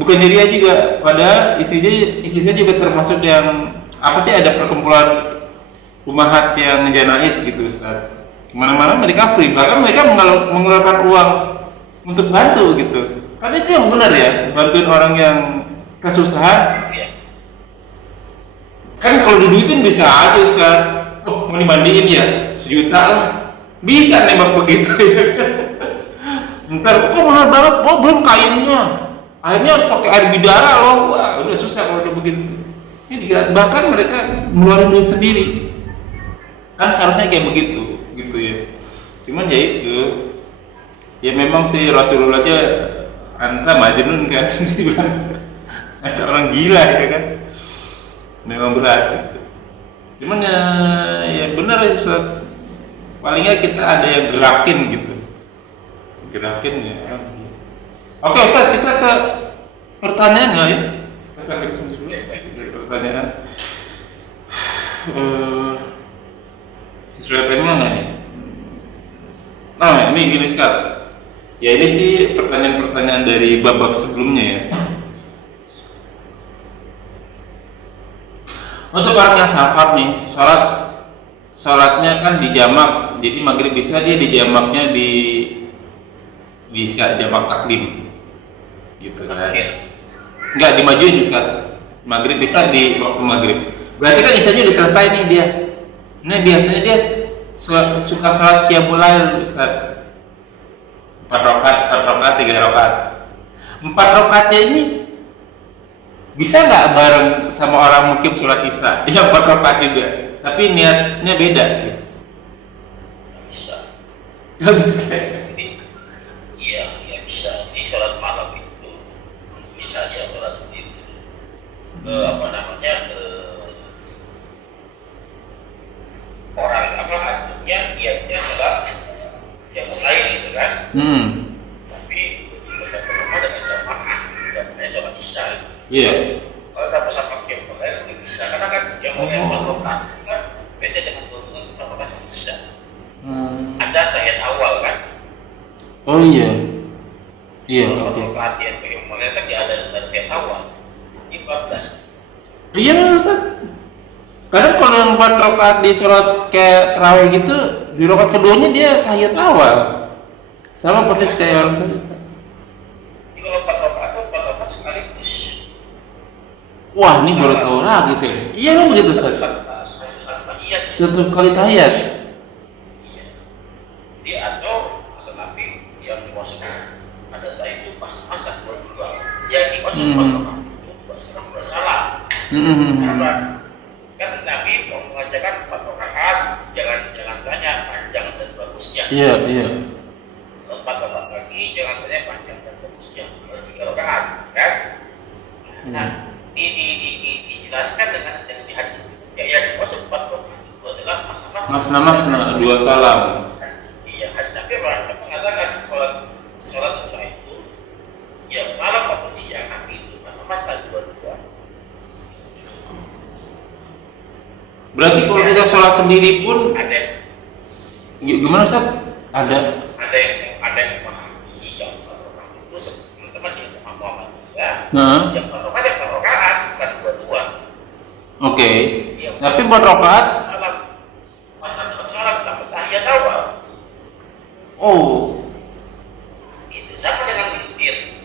bukannya dia juga, padahal istri saya juga termasuk yang apa sih, ada perkumpulan umahat yang ngejanais gitu Ustaz. Kemana-mana mereka free, bahkan mereka mengeluarkan uang untuk bantu gitu. Kan itu yang benar ya, bantuin orang yang kesusahan. Kan kalau diduitin bisa aja Ustaz, oh mau dimandiin ya 1 juta lah, bisa nembak begitu ya kan. Ntar kok mahal banget, oh belum kainnya, akhirnya harus pakai air bidara loh. Wah udah susah kalau udah begitu. Ini dikira, bahkan mereka ngeluarin duit sendiri. Kan seharusnya kayak begitu gitu ya. Cuman ya itu, ya memang sih Rasulullah aja anta majnun kan. Dibilang ada orang gila ya kan. Memang berat gitu. Cuman ya benar ya Ustaz, palingnya kita ada yang gerakin gitu, gerakin ya. Oke Ustaz, kita ke pertanyaan nggak ya? Kita sampai sini dulu dari pertanyaan. Sudah terima nggak nih? Nah ini gini Ustaz, ya ini sih pertanyaan-pertanyaan dari bab-bab sebelumnya ya. Untuk orang yang safar nih, sholatnya kan dijamak, jadi maghrib bisa dia dijamaknya bisa jamak takdim, gitu kan? Enggak dimajuin Ustaz, maghrib bisa di waktu maghrib. Berarti kan isanya udah selesai nih dia. Nah biasanya dia suka sholat qiyamul lail Ustaz, 4 rakaat, 3 rakaat. 4 rakaatnya ini Bisa nggak bareng sama orang mukim sholat isya? Yang 4 rakaat juga, tapi niatnya beda gitu. Nggak bisa. Nggak bisa. Jadi, iya, ya bisa. Di sholat malam itu bisa aja sholat sendiri. Apa namanya? Orang apa artinya niatnya sholat yang lain gitu kan? Tapi bersama dengan jamaahnya sholat isya. Iya. Kalau sama-sama jamaah nggak bisa karena kan jamaah yang melakukan kan beda dengan keuntungan sama sholat isya. Ada tahiyat awal kan? Oh iya. Iya. Kalau perhatian yang mulai kan dia ada tahiyat awal. Ini 14. Iya Ustaz. Kadang kalau yang 4 rakaat di sholat kayak tarawih gitu, di rakaat keduanya dia tahiyat awal. Sama persis kayak orang tadi. Jadi kalau 4 rakaat itu 4 rakaat sekaligus. Wah, ini baru tahu lagi sih. Iya kan begitu Ustaz. Iya. Satu kali tahiyat. Iya. Dia atau nabi yang dimasukkan ada tahiyat itu pas tak berdua. Yang dimasukkan itu sekarang bersalah. Karena kan Nabi mau mengajarkan 4 rakaat, jangan tanya panjang dan bagusnya. Iya, iya. 4 rakaat lagi jangan tanya panjang dan bagusnya. 3 rakaat, kan? Nah, dijelaskan dengan di hadis ya masuk 4 rakaat itu adalah Masna dua salam. Iya, hadis Nabi mengatakan sholat sunnah itu ya malam maupun siang Nabi itu masna dua-dua. Berarti kalau kita sholat sendiri pun Ada gimana Ustaz? Ada. yang memahami yang 4 rakaat itu teman-teman yang memahami ya. Nah. Yang 4 rakaat yang 4 rakaat bukan dua-dua. Oke. Ya, Tapi 4 rakaat. Masa sholat dapat tahiyat awal. Oh. Itu sama dengan witir.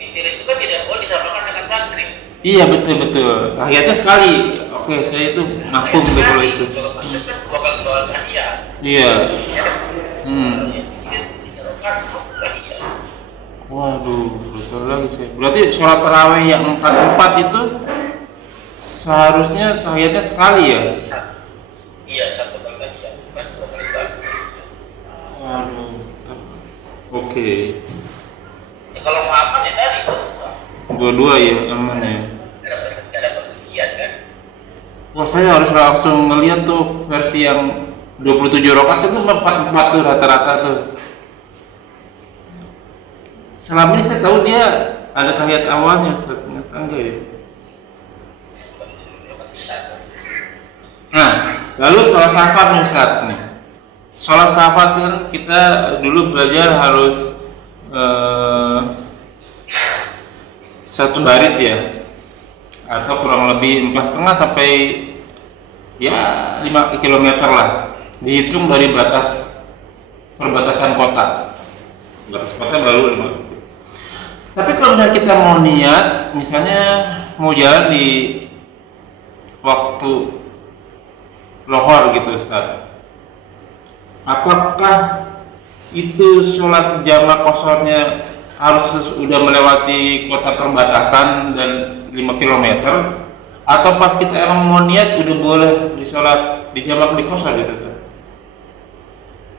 Witir itu kan tidak boleh disamakan dengan maghrib. Iya betul. Tahiyatnya sekali. Oke, saya itu ngaku gitu kalau itu. Kalau maghrib kan 2 kali tahiyat. Iya. Witir 3 rakaat 1 tahiyat. Waduh, betul lagi sih. Berarti sholat tarawih yang 4 itu seharusnya tahiyatnya sekali ya? Iya, 1 kali tahiyat, bukan 2 kali tahiyat. Waduh. Oke. Ya, kalau mau aman ya tadi Dua-dua ya aman ya. ada persisian kan. Wah, saya harus langsung ngeliat tuh versi yang 27 rakaat itu 4 tuh rata-rata tuh. Selama ini saya tahu dia ada tahiyat awalnya, Ustaz. Ternyata enggak ya. Nah, lalu sholat safar nih Ustaz nih. Sholat safar kan kita dulu belajar harus 1 barit ya, atau kurang lebih 4,5 sampai ya 5 km lah, dihitung dari perbatasan kota. Batas kota baru 5. Tapi kalau misalnya kita mau niat, misalnya mau jalan di waktu lohor gitu Ustaz, apakah itu sholat jamaah kosornya harus udah melewati kota perbatasan dan 5 km, atau pas kita emang mau niat udah boleh disolat di jamaah di kosor gitu Ustaz?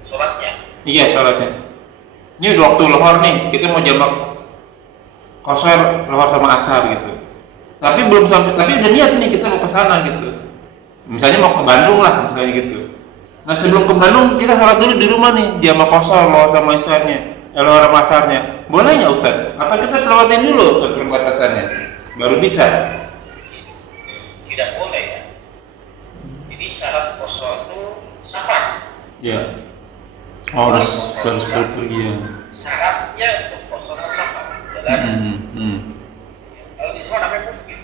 Sholatnya? Iya, sholatnya. Ini udah waktu lohor nih, kita mau jamaah kosor lohor sama asar gitu. Tapi belum sampai, tapi udah niat nih kita mau ke sana gitu. Misalnya mau ke Bandung lah, misalnya gitu. Nah sebelum ke Bandung kita sholat dulu di rumah nih, jamaah kosor lohor sama asarnya. Lohor sama asarnya. Boleh nggak Ustaz? Atau kita selewatin dulu ke perbatasannya, baru bisa? Tidak boleh ya. Jadi syarat kosor itu safar. Ya. Oh, harus berpergian. Syaratnya untuk kosor safar. Jalan. Kalau di rumah namanya mungkin.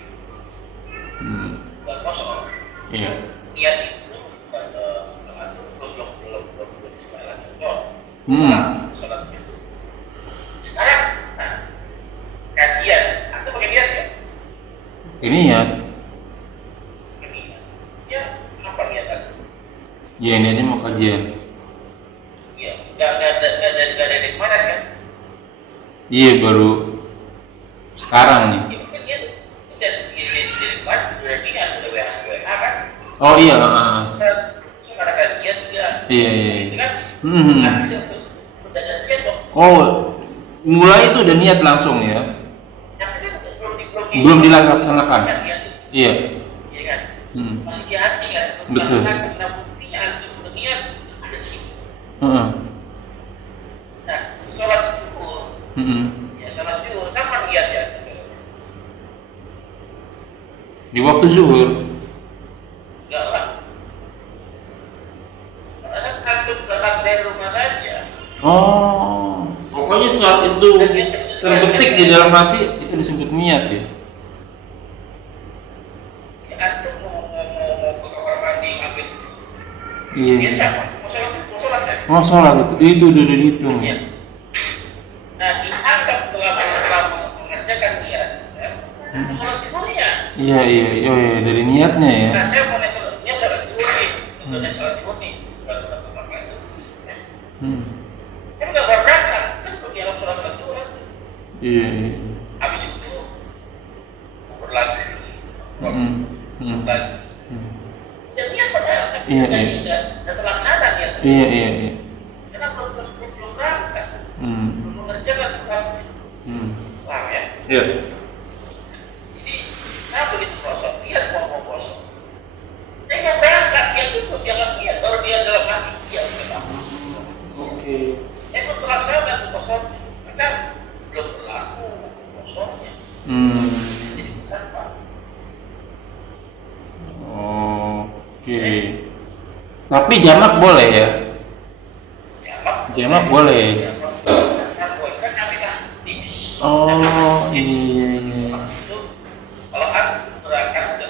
Bukan kosor. Iya. Niat itu bukan belum segala contoh. Sholat itu. Sekarang, kajian, Anda pakai niat ya? Ini ya. Ya, apa niatan? Ya ini mau kajian. Ya, nggak ada nikmatan kan? Iya baru sekarang nih. Ya, kan dia Oh iya, Ustaz ada niat enggak? iya, iya, Itu iya. kan Mhm. hadisnya sudah ada niat kok. Oh, mulai itu udah niat langsung ya, Tapi kan belum dilaksanakan. kan niat, Iya. iya kan? Hmm. Masih di hati kan? Betul. Melaksanakan. Nah buktinya antum berniat ada di situ. Heeh. Nah, sholat zuhur, Mhm. ya sholat zuhur kapan niatnya? Di waktu zuhur. Enggak lah. Masa antum berangkat dari rumah saja. Oh, pokoknya saat itu terbetik di dalam hati itu disebut niat ya. Ya, antum mau ke kamar mandi ngambil Iya. niatnya apa? Mau sholat kan? Oh, sholat itu udah dihitung. Iya. Nah, dianggap telah mengerjakan niat, ya. Sholat zuhurnya. Iya, iya, oh, iya, dari niatnya ya. Nah, saya mau niat sholat zuhur nih, tentunya sholat zuhur nih, baru sholat zuhur itu. Hmm. Tapi nggak baru berangkat, kan belum dianggap sholat zuhur. Iya, iya. Habis itu ukur lagi, Hmm. lagi. Hmm. Dan niat padahal, tapi Iya, nggak iya. ingat dan terlaksana niat tersebut. Iya, iya, iya. Karena belum berangkat, Hmm. belum mengerjakan sebabnya. Hmm. Paham ya? Iya. Jadi saya begitu kosong, dia mau kosong. Dia nggak berangkat, dia tuh jangan niat, baru dia dalam hati dia udah. Oke. Belum terlaksana tuh kosongnya, maka belum berlaku kosongnya. Hmm. Disebut safar. Oke. Tapi jamak boleh ya? Jamak boleh. Kan aplikasi tips. Oh, Tips. iya, iya. Itu kalau aku berangkat ke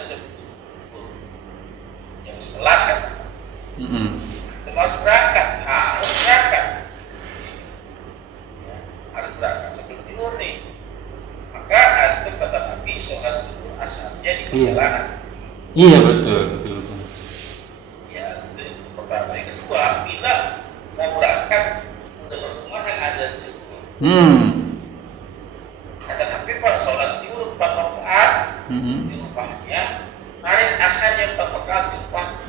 jam 11 kan, Mm-mm. harus berangkat, Ya, harus berangkat sebelum zuhur nih. Maka aku kata Nabi sholat dulu asalnya di perjalanan. Iya, betul, betul, betul. Ya, itu pertama. Yang kedua, bila mau berangkat untuk berhubungan dengan azan zuhur. Kata Nabi, Pak, sholat zuhur 4 rakaat Mhm. di rumahnya, tarik asalnya 4 rakaat di rumahnya.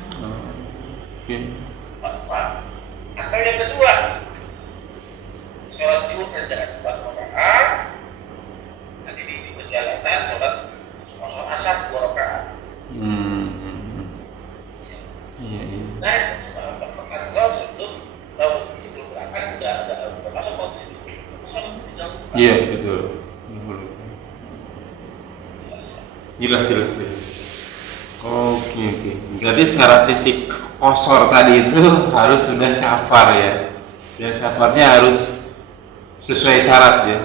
Oke. Atau yang kedua, sholat zuhur kerjaan 4 rakaat, nanti di perjalanan sholat asar 2 rakaat. Iya, iya. Tarik 4 rakaat kalau sebelum berangkat udah masuk waktu itu. Sholat didahulukan. Iya, betul. Jelas ya? Jelas, jelas, jelas. Oke, oke. Berarti syarat fisik kosor tadi itu harus sudah safar ya. Dan safarnya harus sesuai syarat ya.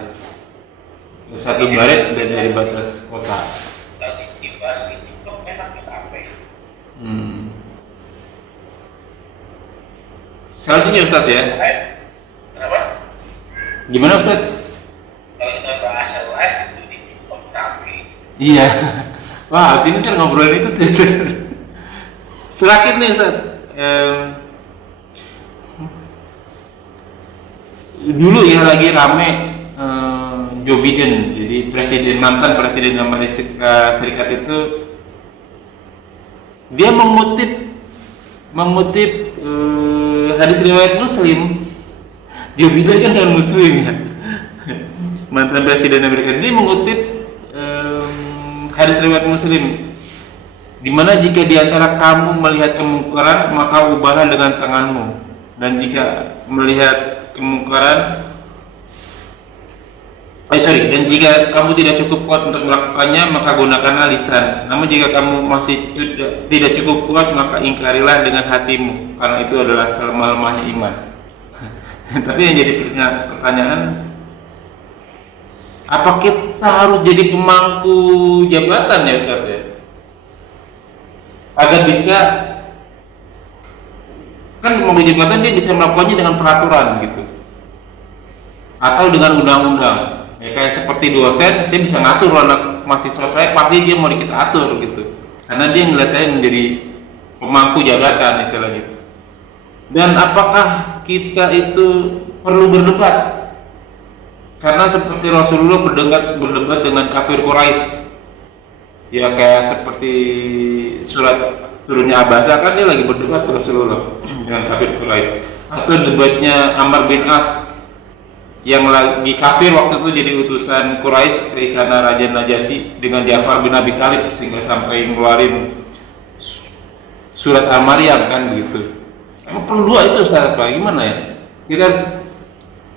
Satu barit dan dari batas kota. Tadi dibahas di TikTok enaknya apa ya? Selanjutnya Ustaz ya. Kenapa? Gimana Ustaz? Kalau kita bahas live itu di TikTok tapi Iya. Wah, abis ini kan ngobrolin itu terakhir nih Ustaz. Dulu ya lagi rame Joe Biden, jadi mantan presiden Amerika Serikat itu dia mengutip hadis riwayat Muslim. Joe Biden kan non Muslim ya, mantan presiden Amerika. Dia mengutip hadis riwayat Muslim, di mana jika di antara kamu melihat kemungkaran maka ubahlah dengan tanganmu, dan jika melihat kemungkaran dan jika kamu tidak cukup kuat untuk melakukannya maka gunakanlah lisan. Namun jika kamu masih tidak cukup kuat maka ingkarilah dengan hatimu, karena itu adalah selemah-lemahnya iman. Tapi yang jadi pertanyaan, apa kita harus jadi pemangku jabatan ya Ustaz ya? Agar bisa, kan pemangku jabatan dia bisa melakukannya dengan peraturan gitu, atau dengan undang-undang. Ya kayak seperti dosen, saya bisa ngatur anak mahasiswa saya, pasti dia mau kita atur gitu, karena dia ngeliat saya menjadi pemangku jabatan istilah gitu. Dan apakah kita itu perlu berdebat? Karena seperti Rasulullah berdebat dengan kafir Quraisy, ya kayak seperti surat turunnya Abasa kan dia lagi berdebat Rasulullah dengan kafir Quraisy, atau debatnya Ammar bin As yang lagi kafir waktu itu jadi utusan Quraisy ke istana Raja Najasyi dengan Ja'far bin Abi Thalib sehingga sampai ngeluarin surat Al-Maryam kan gitu. Emang perlu dua itu Ustaz apa gimana ya? Kita harus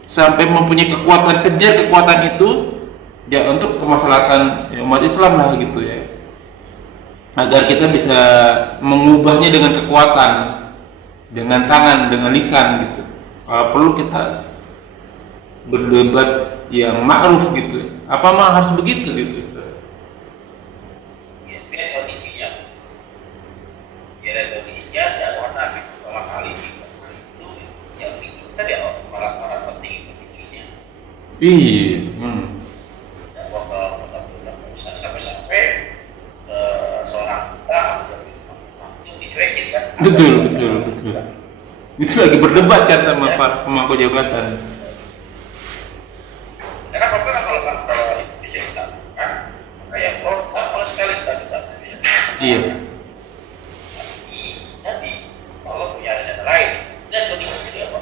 sampai mempunyai kekuatan, kejar kekuatan itu ya untuk kemaslahatan ya, umat Islam lah gitu ya. Agar kita bisa mengubahnya dengan kekuatan, dengan tangan, dengan lisan gitu. Kalau perlu kita berdebat yang ma'ruf gitu. Apa mah harus begitu gitu Ustaz? Ya, biar kondisinya. Biar kondisinya dan warna dalam hal ini itu yang diincar ya orang-orang pentingnya. Iya. Dan waktu sampai-sampai seorang kita itu dicuekin kan. Betul. Itu lagi berdebat kan sama para pemangku jabatan. Karena kalau itu bisa dilakukan, kayak kalau sekali kita bisa. Iya. Tapi kalau punya rencana lain dan kondisi jadi apa?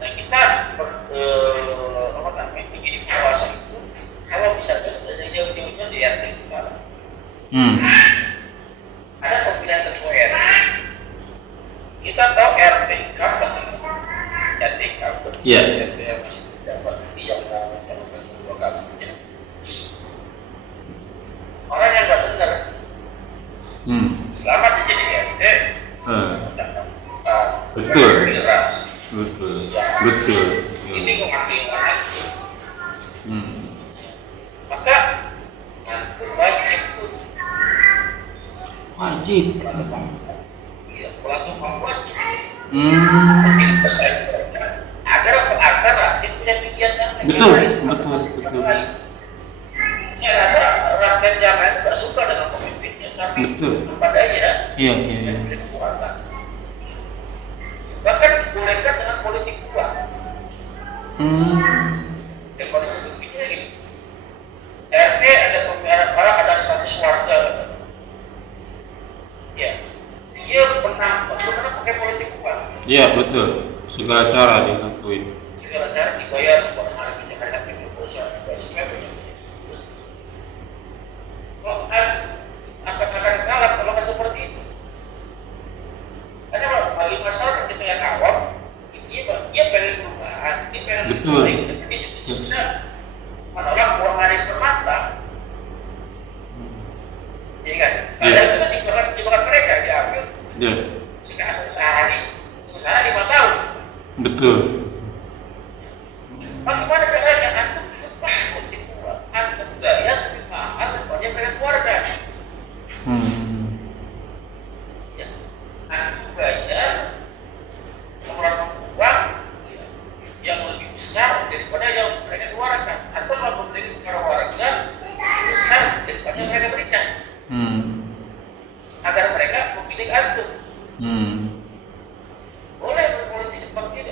Nah kita menjadi penguasa itu kalau bisa dari jauh-jauhnya di RT kita. Ada pemilihan ketua RT. Kita tahu RT incumbent dan incumbent. Iya. RT yang masih menjabat yang mau mencalonkan kedua kalinya. Orang yang nggak benar. Selama dia jadi RT, Betul. generasi. Betul. Ini kematian. Maka nanti wajib tuh. Wajib. Iya, pelaku wajib. Hmm. Ini pesan mereka. Agar rakyat punya pilihan yang lain. Betul. Saya rasa rakyat zaman itu nggak suka dengan pemimpinnya, tapi Betul. apa daya. Iya. Kekuatan. Bahkan dibolehkan dengan politik uang. Dan kondisi begini gini. RT ada pemilihan malah ada satu warga. Ya, dia pernah pakai politik uang. Iya, betul. Segala cara dilakuin. Segala cara dibayar pada hari ini hari pencoblosan, basicnya terus. Kalau akan kalah kalau nggak seperti itu. Karena bagi masyarakat kita yang awam, dia pengen perubahan, dia pengen Betul. dia bisa menolak keuangan yang bermata. Iya kan? Padahal itu kan di belakang mereka diambil. Iya. Sekarang sehari 5 tahun. Betul. Bagaimana caranya antum lepas politik uang, antum bayar lebih mahal daripada yang mereka keluarkan. Ya, antum bayar pengeluaran uang yang lebih besar daripada yang mereka keluarkan, atau memberi kepada warga besar daripada yang mereka berikan. Agar mereka memilih antum. Boleh berpolitik seperti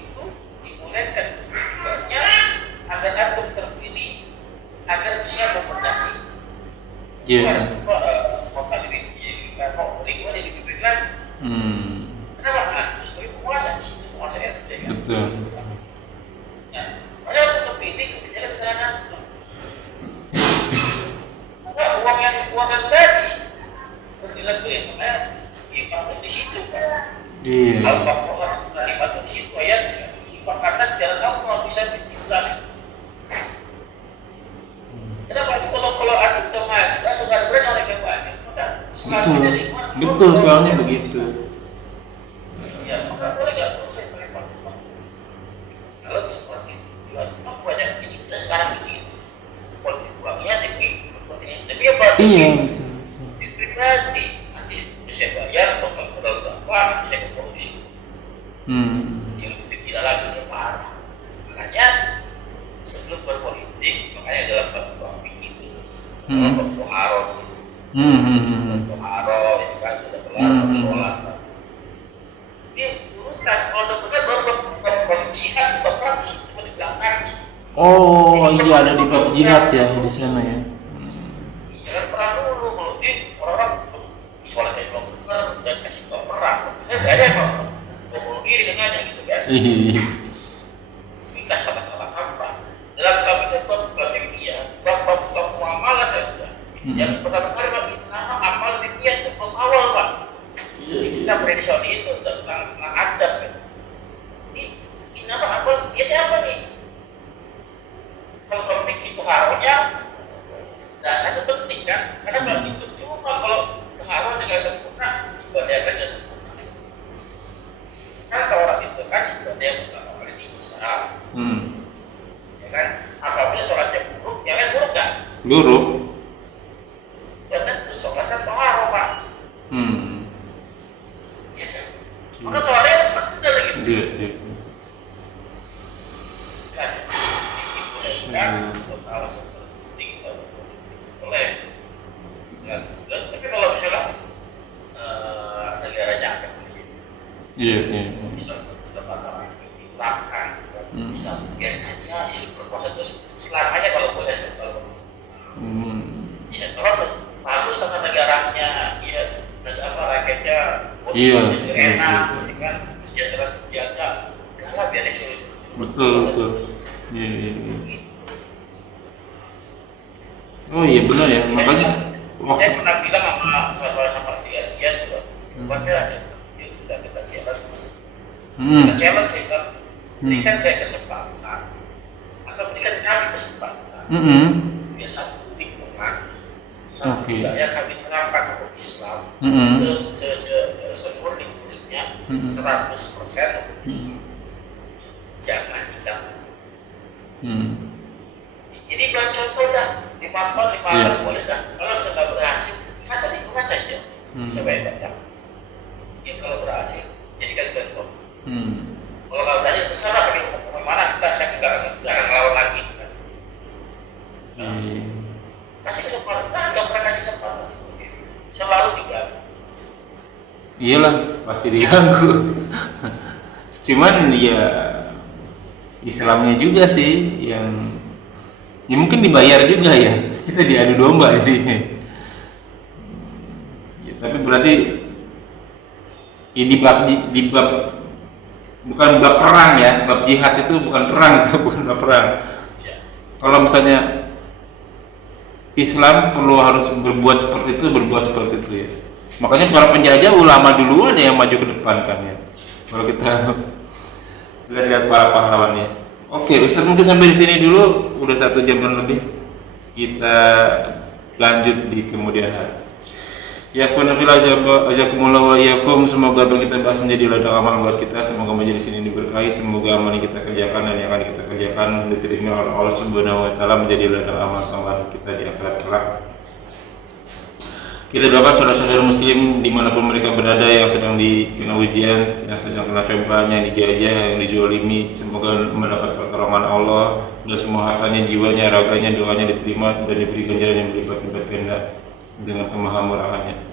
itu dimulaikan tujuannya agar antum terpilih agar bisa membenahi. Kota lingkungan jadi lebih baik lagi. Kenapa? Antum sebagai penguasa di situ penguasa yang terjadi. Betul. Ya, makanya untuk terpilih kebijakan dengan antum. Maka uang yang dikeluarkan tadi bernilai lebih, makanya infak di situ kan. Iya. Al-Baqarah kalimat di situ ayatnya. Infak karena jalan Allah bisa ditimbang. Kenapa? Kalau antum udah maju atau nggak berani orang yang maju, maka selamanya di mana? Betul, soalnya begitu. Ya, maka boleh nggak boleh pakai maksud. Kalau seperti itu, cuma banyak ini kita sekarang ini politik uangnya demi apa? Iya. Demi pribadi. Nanti saya bayar atau kalau berapa saya korupsi. Yang lebih tidak lagi ini parah. Makanya sebelum berpolitik, makanya dalam bab fikih itu, bab toharo itu, toharo ya kan, sudah kelar sholat. Ini urutan kalau udah benar bab jihad, bab perang di situ di belakangnya. Oh iya, ada di bab jihad ya di sana ya. Jangan perang dulu kalau orang-orang sholat dan kasih tau perang. Gak ada emang mau bunuh diri dengannya gitu kan. Iya. Kita salah-salah apa? Dalam kabinet bab fikih, bab muamalah saja. Yang pertama kali bab nama amal niat itu bab awal Pak. Kita prediksi itu tentang adab kan. Ini apa amal niatnya apa nih? Kalau bab fikih itu haronya dasarnya penting kan? Karena bab itu cuma kalau haronya nggak sempurna, ibadahnya nggak sempurna. Kan seorang itu kan ibadah yang pertama kali di Islam. Ya kan? Apabila sholatnya buruk, ya kan buruk kan? Buruk. Dan itu sholat kan toharo Pak. Ya kan? Maka toharo harus benar gitu. Iya, iya. Jelas ya? Itu kan terus alas seperti kita boleh. Ya, tapi kalau misalnya negaranya akan begini, Iya, iya. bisa teman-teman diterapkan. Kita biarin aja isu berkuasa terus selamanya kalau boleh kalau ya kalau bagus tentang negaranya ya apa rakyatnya Iya, itu enak dengan kesejahteraan terjaga udahlah biar isu betul. Iya, iya, iya. Oh iya benar ya, makanya saya pernah bilang sama dia juga bukannya kita challenge saya bilang berikan saya kesempatan atau berikan kami kesempatan ya satu lingkungan satu budaya kami terapkan hukum Islam semurni-murninya 100% hukum Islam jangan diganggu. Jadi buat contoh dah 5 tahun boleh dah kalau sudah berhasil satu lingkungan saja sebaik-baiknya ya kalau berhasil jadikan contoh. Kalau nggak berhasil terserah pakai hukum mana saya nggak akan ngelawan lagi kan. Kasih kesempatan nggak pernah kasih kesempatan selalu diganggu. Iyalah pasti diganggu. Cuman ya Islamnya juga sih yang ya mungkin dibayar juga ya, kita diadu domba jadinya ya, tapi berarti ini di bab bukan bab perang ya, bab jihad itu bukan perang itu bukan bab perang. Kalau misalnya Islam perlu harus berbuat seperti itu ya, makanya para penjajah ulama duluan yang maju ke depan kan ya, kalau kita lihat para pahlawannya. Oke, Ustaz mungkin sampai di sini dulu, udah 1 jam lebih. Kita lanjut di kemudian hari. Ya kunafil ajakumullah wa iyyakum, semoga apa yang kita bahas menjadi ladang amal buat kita, semoga majelis ini diberkahi, semoga amal yang kita kerjakan dan yang akan kita kerjakan diterima oleh Allah Subhanahu wa taala menjadi ladang amal kita di akhirat kelak. Kita doakan saudara-saudara muslim dimanapun mereka berada yang sedang dikena ujian, yang sedang kena cobaan, yang dijajah, yang dijolimi, semoga mendapat pertolongan Allah dan semua hartanya, jiwanya, raganya, doanya diterima dan diberi ganjaran yang berlipat-lipat ganda dengan kemahamurahannya.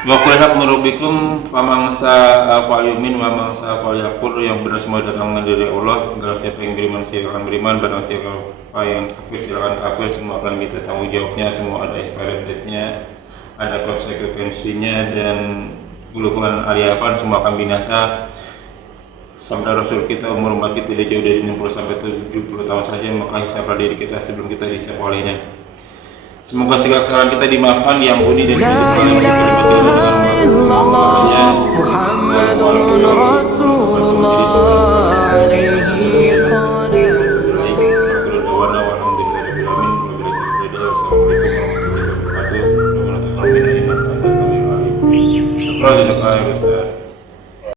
Wa qul haq merubikum famangsa fa'yumin wa mangsa fa'yakfur, yang benar semua datangnya dari Allah. Barang siapa yang beriman silakan beriman, barang siapa yang kafir silakan kafir, semua akan kita tanggung jawabnya, semua ada expiry date-nya, ada konsekuensinya, dan gulungan aliapan semua akan binasa. Sabda Rasul kita, umur umat kita tidak jauh dari 60 sampai 70 tahun saja, maka hisablah diri kita sebelum kita dihisab olehnya. Semoga segala kesalahan kita dimaafkan, diampuni dan diterima.